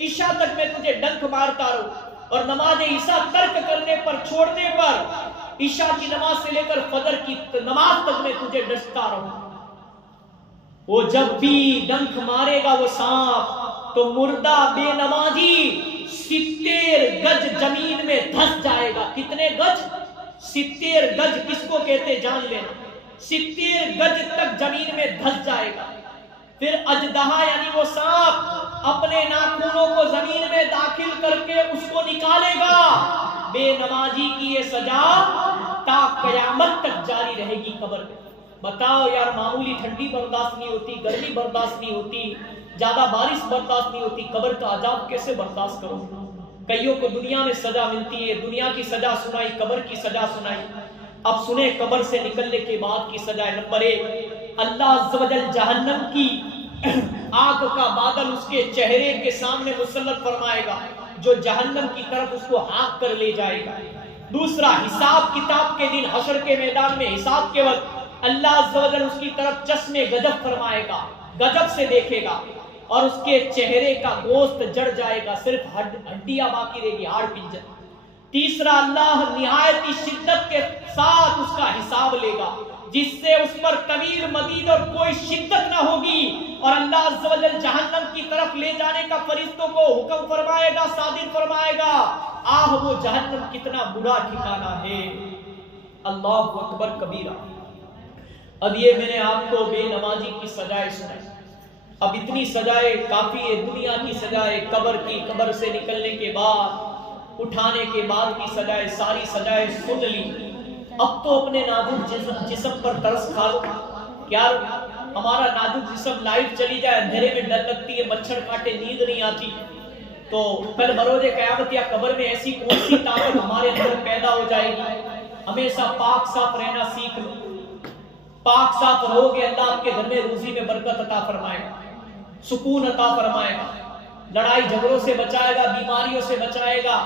عشاء تک میں تجھے ڈنک مارتا رہو، اور نماز عشاء ترک کرنے پر، چھوڑنے پر عشاء کی نماز سے لے کر فجر کی نماز تک میں تجھے ڈستا رہو۔ وہ جب بھی ڈنک مارے گا وہ سانپ تو مردہ بے نمازی 70 گج زمین میں دھس جائے گا۔ کتنے گج؟ 70 گج کس کو کہتے جان لینا، 70 گج تک زمین میں دھس جائے گا۔ پھر اژدہا یعنی وہ سانپ اپنے ناخنوں کو زمین میں داخل کر کے اس کو نکالے گا۔ بے نمازی کی یہ سزا تا قیامت تک جاری رہے گی قبر میں۔ بتاؤ یار، معمولی ٹھنڈی برداشت نہیں ہوتی، گرمی برداشت نہیں ہوتی، زیادہ بارش برداشت نہیں ہوتی، قبر کا عذاب کیسے برداشت کرو؟ کئیوں کو دنیا میں سزا ملتی ہے، دنیا کی سزا سنائی، قبر کی سزا سنائی۔ اب سنیں قبر سے نکلنے کے بعد کی سزا۔ نمبر 1، اللہ عز و جل جہنم کی آگ کا بادل اس کے چہرے کے سامنے مسلط فرمائے گا، جو جہنم کی طرف اس کو ہانک کر لے جائے گا۔ دوسرا، حساب کتاب کے دن حشر کے میدان میں حساب کے وقت اللہ عز و جل اس کی طرف چشمے غضب فرمائے گا، غضب سے دیکھے گا، اور اس کے چہرے کا گوشت جڑ جائے گا، صرف ہڈیاں باقی رہے گی، ہاڑ پنجر۔ تیسرا، اللہ نہایت شدت کے ساتھ اس کا حساب لے گا، جس سے اس پر طویل مدید اور کوئی شدت نہ ہوگی، اور اللہ عز و جل جہنم کی طرف لے جانے کا فرشتوں کو حکم فرمائے گا، صادر فرمائے گا۔ آہ وہ جہنم کتنا برا ٹھکانہ ہے۔ اللہ اکبر کبیرہ۔ اب یہ میں نے آپ کو بے نمازی کی سزائیں سنائی۔ اب اتنی سزائیں کافی ہے، دنیا کی سزائیں، قبر کی، قبر سے نکلنے کے بعد، اٹھانے کے بعد کی سزائیں، ساری سزائیں سن لی۔ اب تو اپنے نازک جسم پر ترس کھا لو۔ کیا ہمارا نازک جسم لائٹ چلی جائے، اندھیرے میں ڈر لگتی ہے، مچھر کاٹے، نیند نہیں آتی، تو کل بروز قیامت یا قبر میں ایسی کون سی طاقت ہمارے اندر پیدا ہو جائے گی؟ ہمیشہ پاک صاف رہنا سیکھ لو۔ پاک صاف رہو گے، اللہ آپ کے گھر میں روزی میں برکت عطا فرمائے گا، سکون عطا فرمائے گا، لڑائی جھگڑوں سے بچائے گا، بیماریوں سے بچائے گا،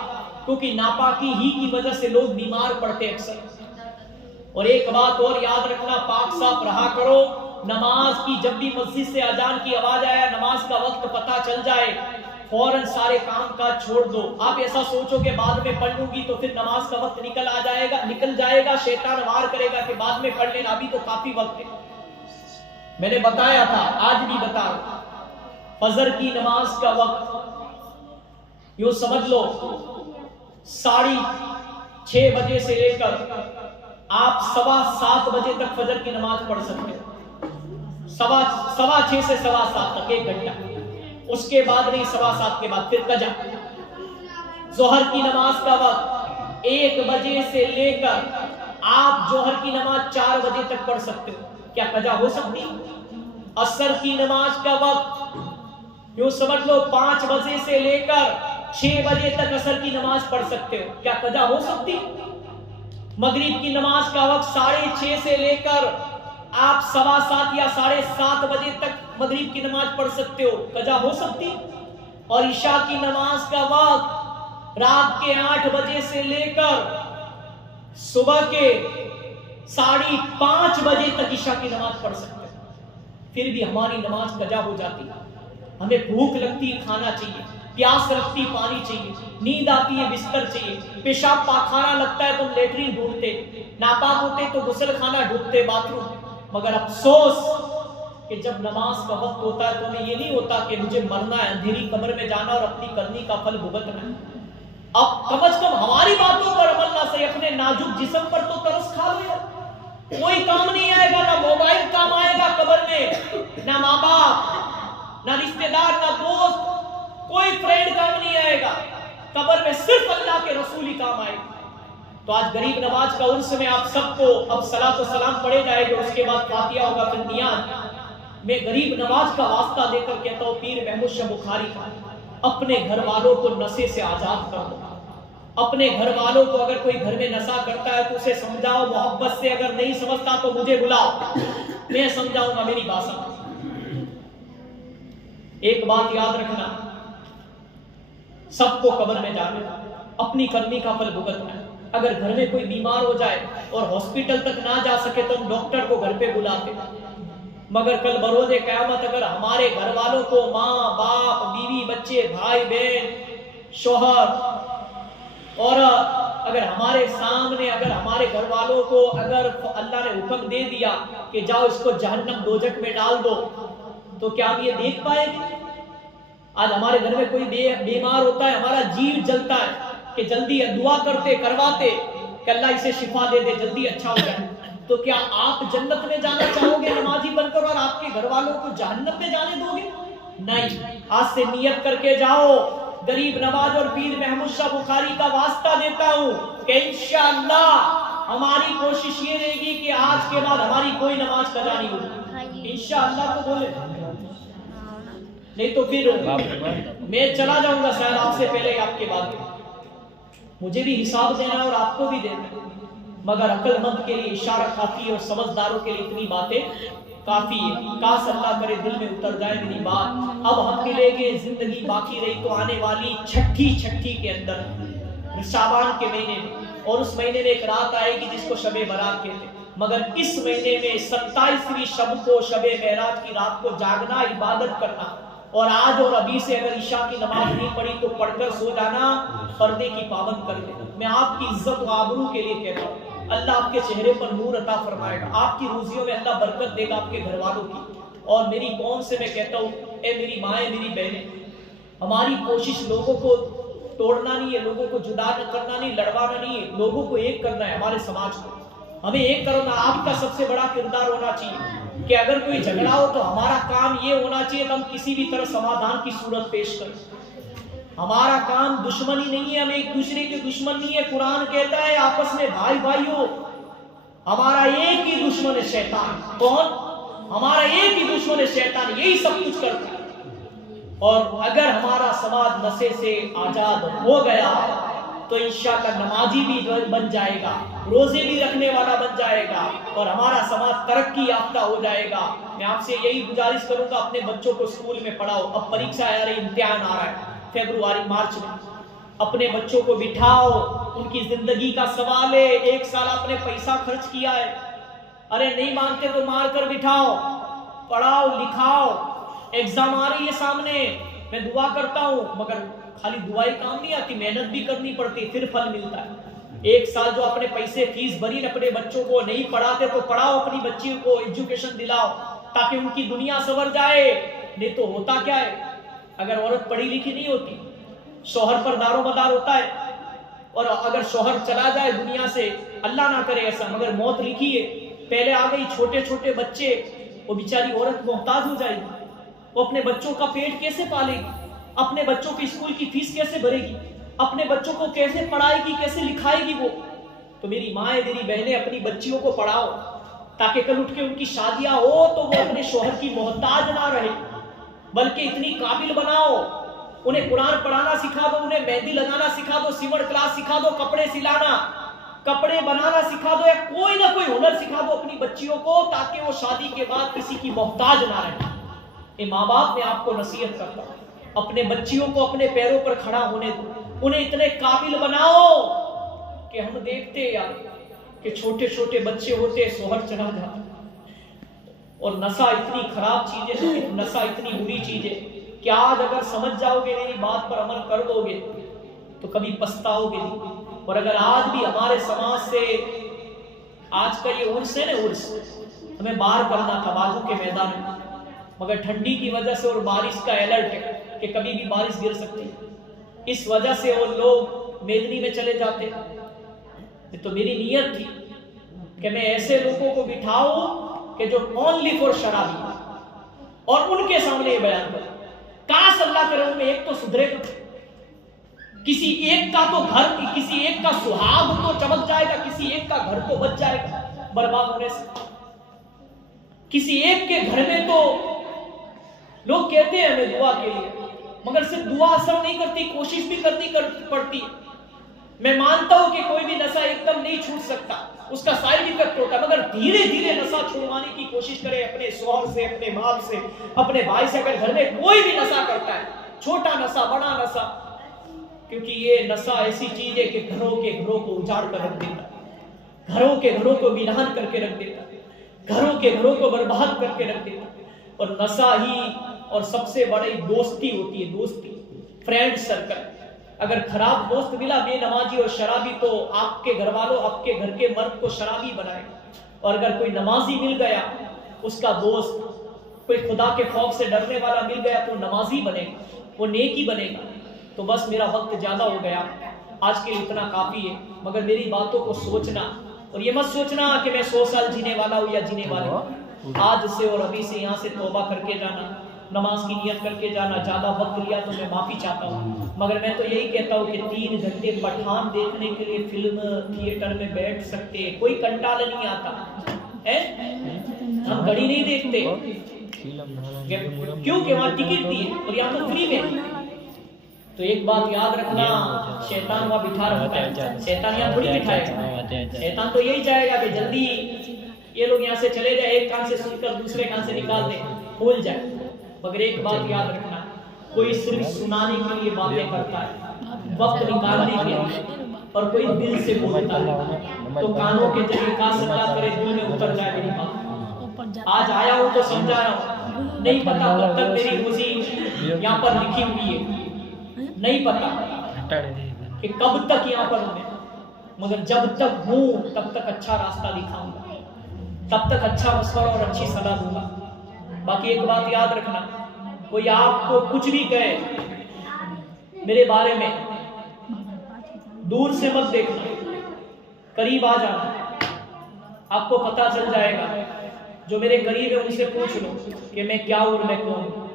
کیونکہ ناپاکی ہی کی وجہ سے لوگ بیمار پڑتے اکثر۔ اور ایک بات اور یاد رکھنا، پاک صاف رہا کرو۔ نماز کی جب بھی مسجد سے اذان کی آواز آیا، نماز کا وقت پتہ چل جائے، فوراً سارے کام کاج چھوڑ دو۔ آپ ایسا سوچو کہ بعد میں پڑھ لوں گی تو پھر نماز کا وقت نکل جائے گا، شیطان وار کرے گا کہ بعد میں پڑھ لینا، ابھی تو کافی وقت ہے۔ میں نے بتایا تھا، آج بھی بتا رہا ہوں، فجر کی نماز کا وقت یوں سمجھ لو 6:30 بجے سے لے کر آپ 7:15 بجے تک فجر کی نماز پڑھ سکتے ہیں۔ 6:15 سے 7:15 تک 1 گھنٹہ، اس کے بعد نہیں، 7:15 کے بعد پھر قضا۔ ظہر کی نماز کا وقت 1 بجے سے لے کر آپ ظہر کی نماز 4 بجے تک پڑھ سکتے ہو، کیا قضا ہو سکتی؟ عصر کی نماز کا وقت یوں سمجھ لو 5 بجے سے لے کر 6 بجے تک عصر کی نماز پڑھ سکتے ہو، کیا قضا ہو سکتی؟ مغرب کی نماز کا وقت 6:30 سے لے کر آپ 7:15 یا 7:30 بجے تک مغرب کی نماز پڑھ سکتے ہو، قضا ہو سکتی؟ اور عشاء کی نماز کا وقت رات کے 8 بجے سے لے کر صبح کے 5:30 بجے تک عشاء کی نماز پڑھ سکتے ہو، پھر بھی ہماری نماز قضا ہو جاتی ہے۔ ہمیں بھوک لگتی ہے، کھانا چاہیے، پیاس لگتی پانی چاہیے، نیند آتی ہے بستر چاہیے، پیشاب پاخانہ لگتا ہے تو ہم لیٹرین ڈھونڈتے، ناپاک ہوتے تو غسل خانہ ڈھونڈتے، باتھ روم۔ مگر افسوس کہ جب نماز کا وقت ہوتا ہے تو ہمیں یہ نہیں ہوتا کہ مجھے مرنا ہے، اندھیری قبر میں جانا اور اپنی کرنی کا پھل بھگتنا ہے۔ اب کم از کم ہماری باتوں پر عمل نہ صحیح، اپنے نازک جسم پر تو ترس کھا لو یار۔ کوئی کام نہیں آئے گا، نہ موبائل کام آئے گا قبر میں، نہ ماں باپ، نہ رشتہ دار، نہ دوست، کوئی فرینڈ کام نہیں آئے گا قبر میں، صرف اللہ کے رسول ہی کام آئے گا۔ تو آج غریب نواز کا عرس میں آپ سب کو اب صلاۃ و سلام پڑھے جائے گا، اس کے بعد فاتحہ ہوگا، پھر نیاز۔ میں غریب نواز کا واسطہ دے کر کہتا ہوں، پیر محمود شاہ بخاری کا، اپنے گھر والوں کو نشے سے آزاد کر دو۔ اپنے گھر والوں کو اگر کوئی گھر میں نشہ کرتا ہے تو اسے سمجھاؤ محبت سے، اگر نہیں سمجھتا تو مجھے بلاؤ، میں سمجھاؤں گا، میری بات سمجھ۔ ایک بات یاد رکھنا، سب کو قبر میں جانا، اپنی کرنی کا پھل بھگتنا ہے۔ اگر گھر میں کوئی بیمار ہو جائے اور ہاسپٹل تک نہ جا سکے تو ہم ڈاکٹر کو گھر پہ بلاتے، مگر کل بروز قیامت اگر ہمارے گھر والوں کو، ماں باپ، بیوی بچے، بھائی بہن، شوہر، عورت، اگر ہمارے سامنے، اگر ہمارے گھر والوں کو اگر اللہ نے حکم دے دیا کہ جاؤ اس کو جہنم دوزخ میں ڈال دو، تو کیا ہم یہ دیکھ پائیں گے؟ آج ہمارے گھر میں کوئی بیمار ہوتا ہے، ہمارا جی جلتا ہے کہ جلدی دعا کرتے، کرواتے کہ اللہ اسے شفا دے دے، جلدی اچھا ہو جائے۔ تو کیا آپ جنت میں جانا چاہو گے نمازی بن کر اور آپ کے گھر والوں کو جہنم میں جانے دو گے؟ نہیں۔ آج سے نیت کر کے جاؤ، غریب نواز اور پیر محمود شاہ بخاری کا واسطہ دیتا ہوں کہ انشاءاللہ ہماری کوشش یہ رہے گی کہ آج کے بعد ہماری کوئی نماز قضا نہیں ہوگی، انشاءاللہ تو بولے، نہیں تو پھر میں چلا جاؤں گا شاید آپ سے پہلے آپ کے بعد، مجھے بھی حساب دینا ہے اور آپ کو بھی دینا ہے۔ مگر عقل مند کے لیے اشارہ کافی ہے اور سمجھداروں کے لیے اتنی باتیں کافی ہے۔ کاش اللہ کرے دل میں اتر جائے میری بات۔ اب ہم ملیں گے، زندگی باقی رہی تو آنے والی چھٹی کے اندر شعبان کے مہینے میں، اور اس مہینے میں ایک رات آئے گی جس کو شب برات کہتے ہیں، مگر اس مہینے میں 27ویں شب کو، شب معراج کی رات کو جاگنا، عبادت کرنا، اور آج اور ابھی سے اگر عشاء کی نماز نہیں پڑھی تو پڑھ کر سو جانا، پردے کی پابند کر دے۔ میں آپ کی عزت و آبرو کے لیے کہتا ہوں، اللہ آپ کے چہرے پر نور عطا فرمائے گا، آپ کی روزیوں میں اللہ برکت دے گا، آپ کے گھر والوں کی۔ اور میری قوم سے میں کہتا ہوں، اے میری مائیں، میری بہنیں، ہماری کوشش لوگوں کو توڑنا نہیں ہے، لوگوں کو جدا کرنا نہیں، لڑوانا نہیں ہے، لوگوں کو ایک کرنا ہے۔ ہمارے سماج کو ہمیں ایک کرنا، آپ کا سب سے بڑا کردار ہونا چاہیے کہ اگر کوئی جھگڑا ہو تو ہمارا کام یہ ہونا چاہیے کہ ہم کسی بھی طرح سمادھان کی صورت پیش کریں۔ ہمارا کام دشمنی نہیں ہے، ہم ایک دوسرے کے دشمن نہیں ہے۔ قرآن کہتا ہے آپس میں بھائی بھائیوں، ہمارا ایک ہی دشمن ہے شیطان۔ کون؟ ہمارا ایک ہی دشمن ہے شیطان، یہی سب کچھ کرتا ہے۔ اور اگر ہمارا سماج نشے سے آزاد ہو گیا تو انشاءاللہ نمازی بھی بن جائے گا، روزے بھی رکھنے والا بن جائے گا، اور ہمارا سماج ترقی یافتہ ہو جائے گا۔ میں آپ سے یہی گزارش کروں گا، اپنے بچوں کو اسکول میں پڑھاؤ۔ اب پریکشا آ رہی، امتحان آ رہا ہے فیبروری مارچ میں، اپنے بچوں کو بٹھاؤ، ان کی زندگی کا سوال ہے۔ 1 سال آپ نے پیسہ خرچ کیا ہے، ارے نہیں مانتے تو مار کر بٹھاؤ، پڑھاؤ لکھاؤ۔ ایگزام آ رہی ہے سامنے، میں دعا کرتا ہوں، مگر خالی دعائی کام نہیں آتی، محنت بھی کرنی پڑتی، پھر پھل ملتا ہے۔ 1 سال جو اپنے پیسے فیس بھری، اپنے بچوں کو نہیں پڑھاتے تو پڑھاؤ، اپنی بچیوں کو ایجوکیشن دلاؤ تاکہ ان کی دنیا سنور جائے۔ نہیں تو ہوتا کیا ہے، اگر عورت پڑھی لکھی نہیں ہوتی، شوہر پر دار و مدار ہوتا ہے، اور اگر شوہر چلا جائے دنیا سے، اللہ نہ کرے ایسا، مگر موت لکھی ہے، پہلے آ گئی، چھوٹے چھوٹے بچے، وہ بیچاری عورت محتاج ہو جائے گی، وہ اپنے بچوں کا پیٹ کیسے پالے گی، اپنے بچوں کی اسکول کی فیس کیسے بھرے گی، اپنے بچوں کو کیسے پڑھائے گی، کیسے لکھائے گی وہ؟ تو میری مائیں، میری بہنیں، اپنی بچیوں کو پڑھاؤ تاکہ کل اٹھ کے ان کی شادیاں ہو تو وہ اپنے شوہر کی محتاج نہ رہے، بلکہ اتنی قابل بناؤ، انہیں قرآن پڑھانا سکھا دو، انہیں مہندی لگانا سکھا دو، سیون کلاس سکھا دو، کپڑے سلانا، کپڑے بنانا سکھا دو، یا کوئی نہ کوئی ہنر سکھا دو اپنی بچیوں کو تاکہ وہ شادی کے بعد کسی کی محتاج نہ رہے۔ اے ماں باپ، میں آپ کو نصیحت کرتا ہوں، اپنے بچیوں کو اپنے پیروں پر کھڑا ہونے دو، انہیں اتنے قابل بناؤ کہ ہم دیکھتے یار کہ چھوٹے چھوٹے بچے ہوتے، شوہر چلا جاتا، اور نشہ اتنی خراب چیز ہے، نشہ اتنی بری چیز ہے کہ آج اگر سمجھ جاؤ گے، میری بات پر عمل کر دو گے تو کبھی پچھتاؤ گے نہیں۔ اور اگر آج بھی ہمارے سماج سے، آج کا یہ عرس ہے نا، عرس ہمیں باہر کرنا تھا بازو کے میدان میں، مگر ٹھنڈی کی وجہ سے اور بارش کا الرٹ ہے کہ کبھی بھی بارش گر سکتی ہے، اس وجہ سے وہ لوگ میدنی میں چلے جاتے۔ تو میری نیت تھی کہ میں ایسے لوگوں کو بٹھاؤں کہ جو اونلی فور شرابی، اور ان کے سامنے یہ بیان کروں، کاش اللہ کرے ان میں ایک تو سدھرے گا، کسی ایک کا تو گھر، کسی ایک کا سہاگ تو چمک جائے گا، کسی ایک کا گھر تو بچ جائے گا برباد ہونے سے۔ کسی ایک کے گھر میں تو لوگ کہتے ہیں ہمیں دعا کے لیے، مگر صرف دعا اثر نہیں کرتی، کوشش بھی کرنی پڑتی۔ میں مانتا ہوں کہ کوئی بھی نشہ ایک دم نہیں چھوٹ سکتا، اس کا سائیڈ ایفیکٹ ہوتا ہے، مگر دھیرے دھیرے نشہ چھوڑوانے کی کوشش کرے، اپنے شوہر سے، اپنے مال سے، اپنے بھائی سے۔ اگر گھر میں کوئی بھی نشہ کرتا ہے، چھوٹا نشہ، بڑا نشہ، کیونکہ یہ نشہ ایسی چیز ہے کہ گھروں کے گھروں کو اجاڑ کر رکھ دیتا، گھروں کے گھروں کو ویران کر کے رکھ دیتا، گھروں کے گھروں کو برباد کر کے رکھ دیتا۔ اور نشہ ہی اور سب سے بڑی دوستی ہوتی ہے، دوستی، فرینڈ سرکل۔ اگر خراب دوست ملا بے نمازی اور شرابی تو آپ کے گھر والوں، آپ کے گھر کے مرد کو شرابی بنائے، اور اگر کوئی نمازی مل گیا، اس کا دوست کوئی خدا کے خوف سے ڈرنے والا مل گیا تو نمازی بنے گا، وہ نیکی بنے گا۔ تو بس میرا وقت زیادہ ہو گیا، آج کے لیے اتنا کافی ہے، مگر میری باتوں کو سوچنا، اور یہ مت سوچنا کہ میں 100 سال جینے والا ہوں یا جینے والا ہوں۔ آج سے اور ابھی سے یہاں سے توبہ کر کے جانا، نماز کی نیت کر کے جانا۔ زیادہ وقت لیا تو میں معافی چاہتا ہوں، مگر میں تو یہی کہتا ہوں کہ 3 گھنٹے پٹھان دیکھنے کے لیے فلم تھیٹر میں بیٹھ سکتے، کوئی کنٹال نہیں آتا ہے۔ ہم گھڑی نہیں دیکھتے، کیوں کہ وہاں ٹکٹ دی ہے اور یہاں تو فری میں۔ تو ایک بات یاد رکھنا، شیطان وہاں بٹھا رکھتا ہے، شیطان یہاں تھوڑی بٹھائے گا۔ شیطان تو یہی چاہے گا کہ جلدی یہ لوگ یہاں سے چلے جائیں، ایک کان سے سن کر دوسرے کان سے نکال دیں، بھول جائے۔ مگر ایک بات یاد رکھنا، کوئی صرف سنانے کے لیے باتیں کرتا ہے، وقت نکالنے کے لیے، اور کوئی دل سے بولتا ہے۔ تو کانوں کے ذریعے کاش اللہ کرے دل میں اتر جائے میری بات۔ آج آیا ہوں تو سمجھا رہا ہوں، نہیں پتا کب تک میری روزی یہاں پر لکھی ہوئی ہے، نہیں پتا کہ کب تک یہاں پر ہوں، مگر جب تک ہوں تب تک اچھا راستہ دکھاؤں گا، تب تک اچھا مشورہ اور اچھی صلاح دوں گا۔ باقی ایک بات یاد رکھنا، کوئی آپ کو کچھ بھی کہے میرے بارے میں، دور سے مت دیکھنا، قریب آ جانا، آپ کو پتہ چل جائے گا۔ جو میرے قریب ہے ان سے پوچھ لو کہ میں کیا ہوں اور میں کون ہوں،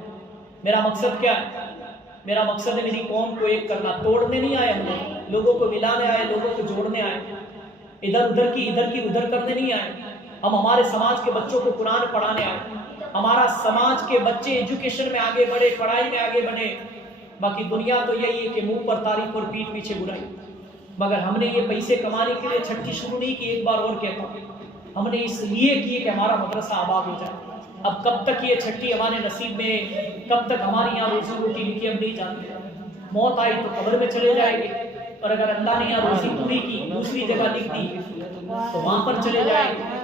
میرا مقصد کیا ہے۔ میرا مقصد ہے میری قوم کو ایک کرنا، توڑنے نہیں آئے ہم لوگوں کو ملانے آئے، لوگوں کو جوڑنے آئے، ادھر ادھر کی ادھر کرنے نہیں آئے۔ ہم ہمارے سماج کے بچوں کو قرآن پڑھانے آئے، ہمارا سماج کے بچے ایجوکیشن میں آگے بڑھے، پڑھائی میں آگے بڑھے۔ باقی دنیا تو یہی ہے کہ منہ پر تعریف اور پیٹھ پیچھے برائی، مگر ہم نے یہ پیسے کمانے کے لیے چھٹی شروع نہیں کی۔ ایک بار اور کہتا ہوں، ہم نے اس لیے کی کہ ہمارا مدرسہ آباد ہو جائے۔ اب کب تک یہ چھٹی ہمارے نصیب میں، کب تک ہماری یہاں روزی روٹی لکھی، ہم نہیں جانتے۔ موت آئی تو قبر میں چلے جائیں گے، اور اگر اللہ نے یہاں روزی پوری کی، دوسری جگہ لکھ دی تو وہاں پر چلے جائیں گے۔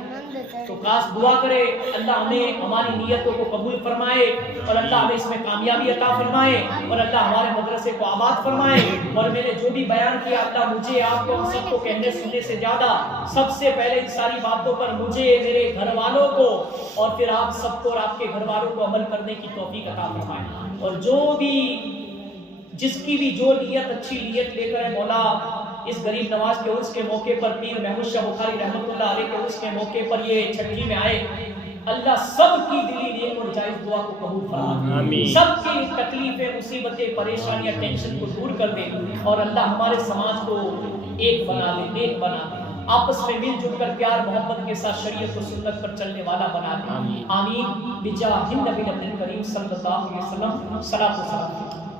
تو کاش دعا کرے اللہ ہمیں ہماری نیتوں کو قبول فرمائے، اور اللہ ہمیں اس میں کامیابی عطا فرمائے، اور اللہ ہمارے مدرسے کو آباد فرمائے۔ اور میں نے جو بھی بیان کیا، اللہ مجھے، آپ کو، ہم سب کو کہنے سننے سے زیادہ سب سے پہلے ان ساری باتوں پر مجھے، میرے گھر والوں کو، اور پھر آپ سب کو اور آپ کے گھر والوں کو عمل کرنے کی توفیق عطا فرمائے۔ اور جو بھی، جس کی بھی جو نیت اچھی نیت لے کر ہے، مولا اس غریب نواز کے عرس کے موقع پر، پیر محمود شاہ بخاری رحمۃ اللہ علیہ کے عرس کے موقع پر یہ چھٹی میں آئے، اللہ سب کی دلی نیک اور جائز دعا کو قبول فرمائے، سب کی تکلیفیں، مصیبتیں، پریشانیاں، ٹینشن کو دور کر دے، اور اللہ ہمارے سماج کو ایک بنا دے، نیک بنا دے، آپس میں مل جل کر پیار محبت کے ساتھ شریعت و سنت پر چلنے والا بنا دے۔ آمین بجاہ النبی الکریم صلی اللہ علیہ وسلم۔ صلاۃ و سلام۔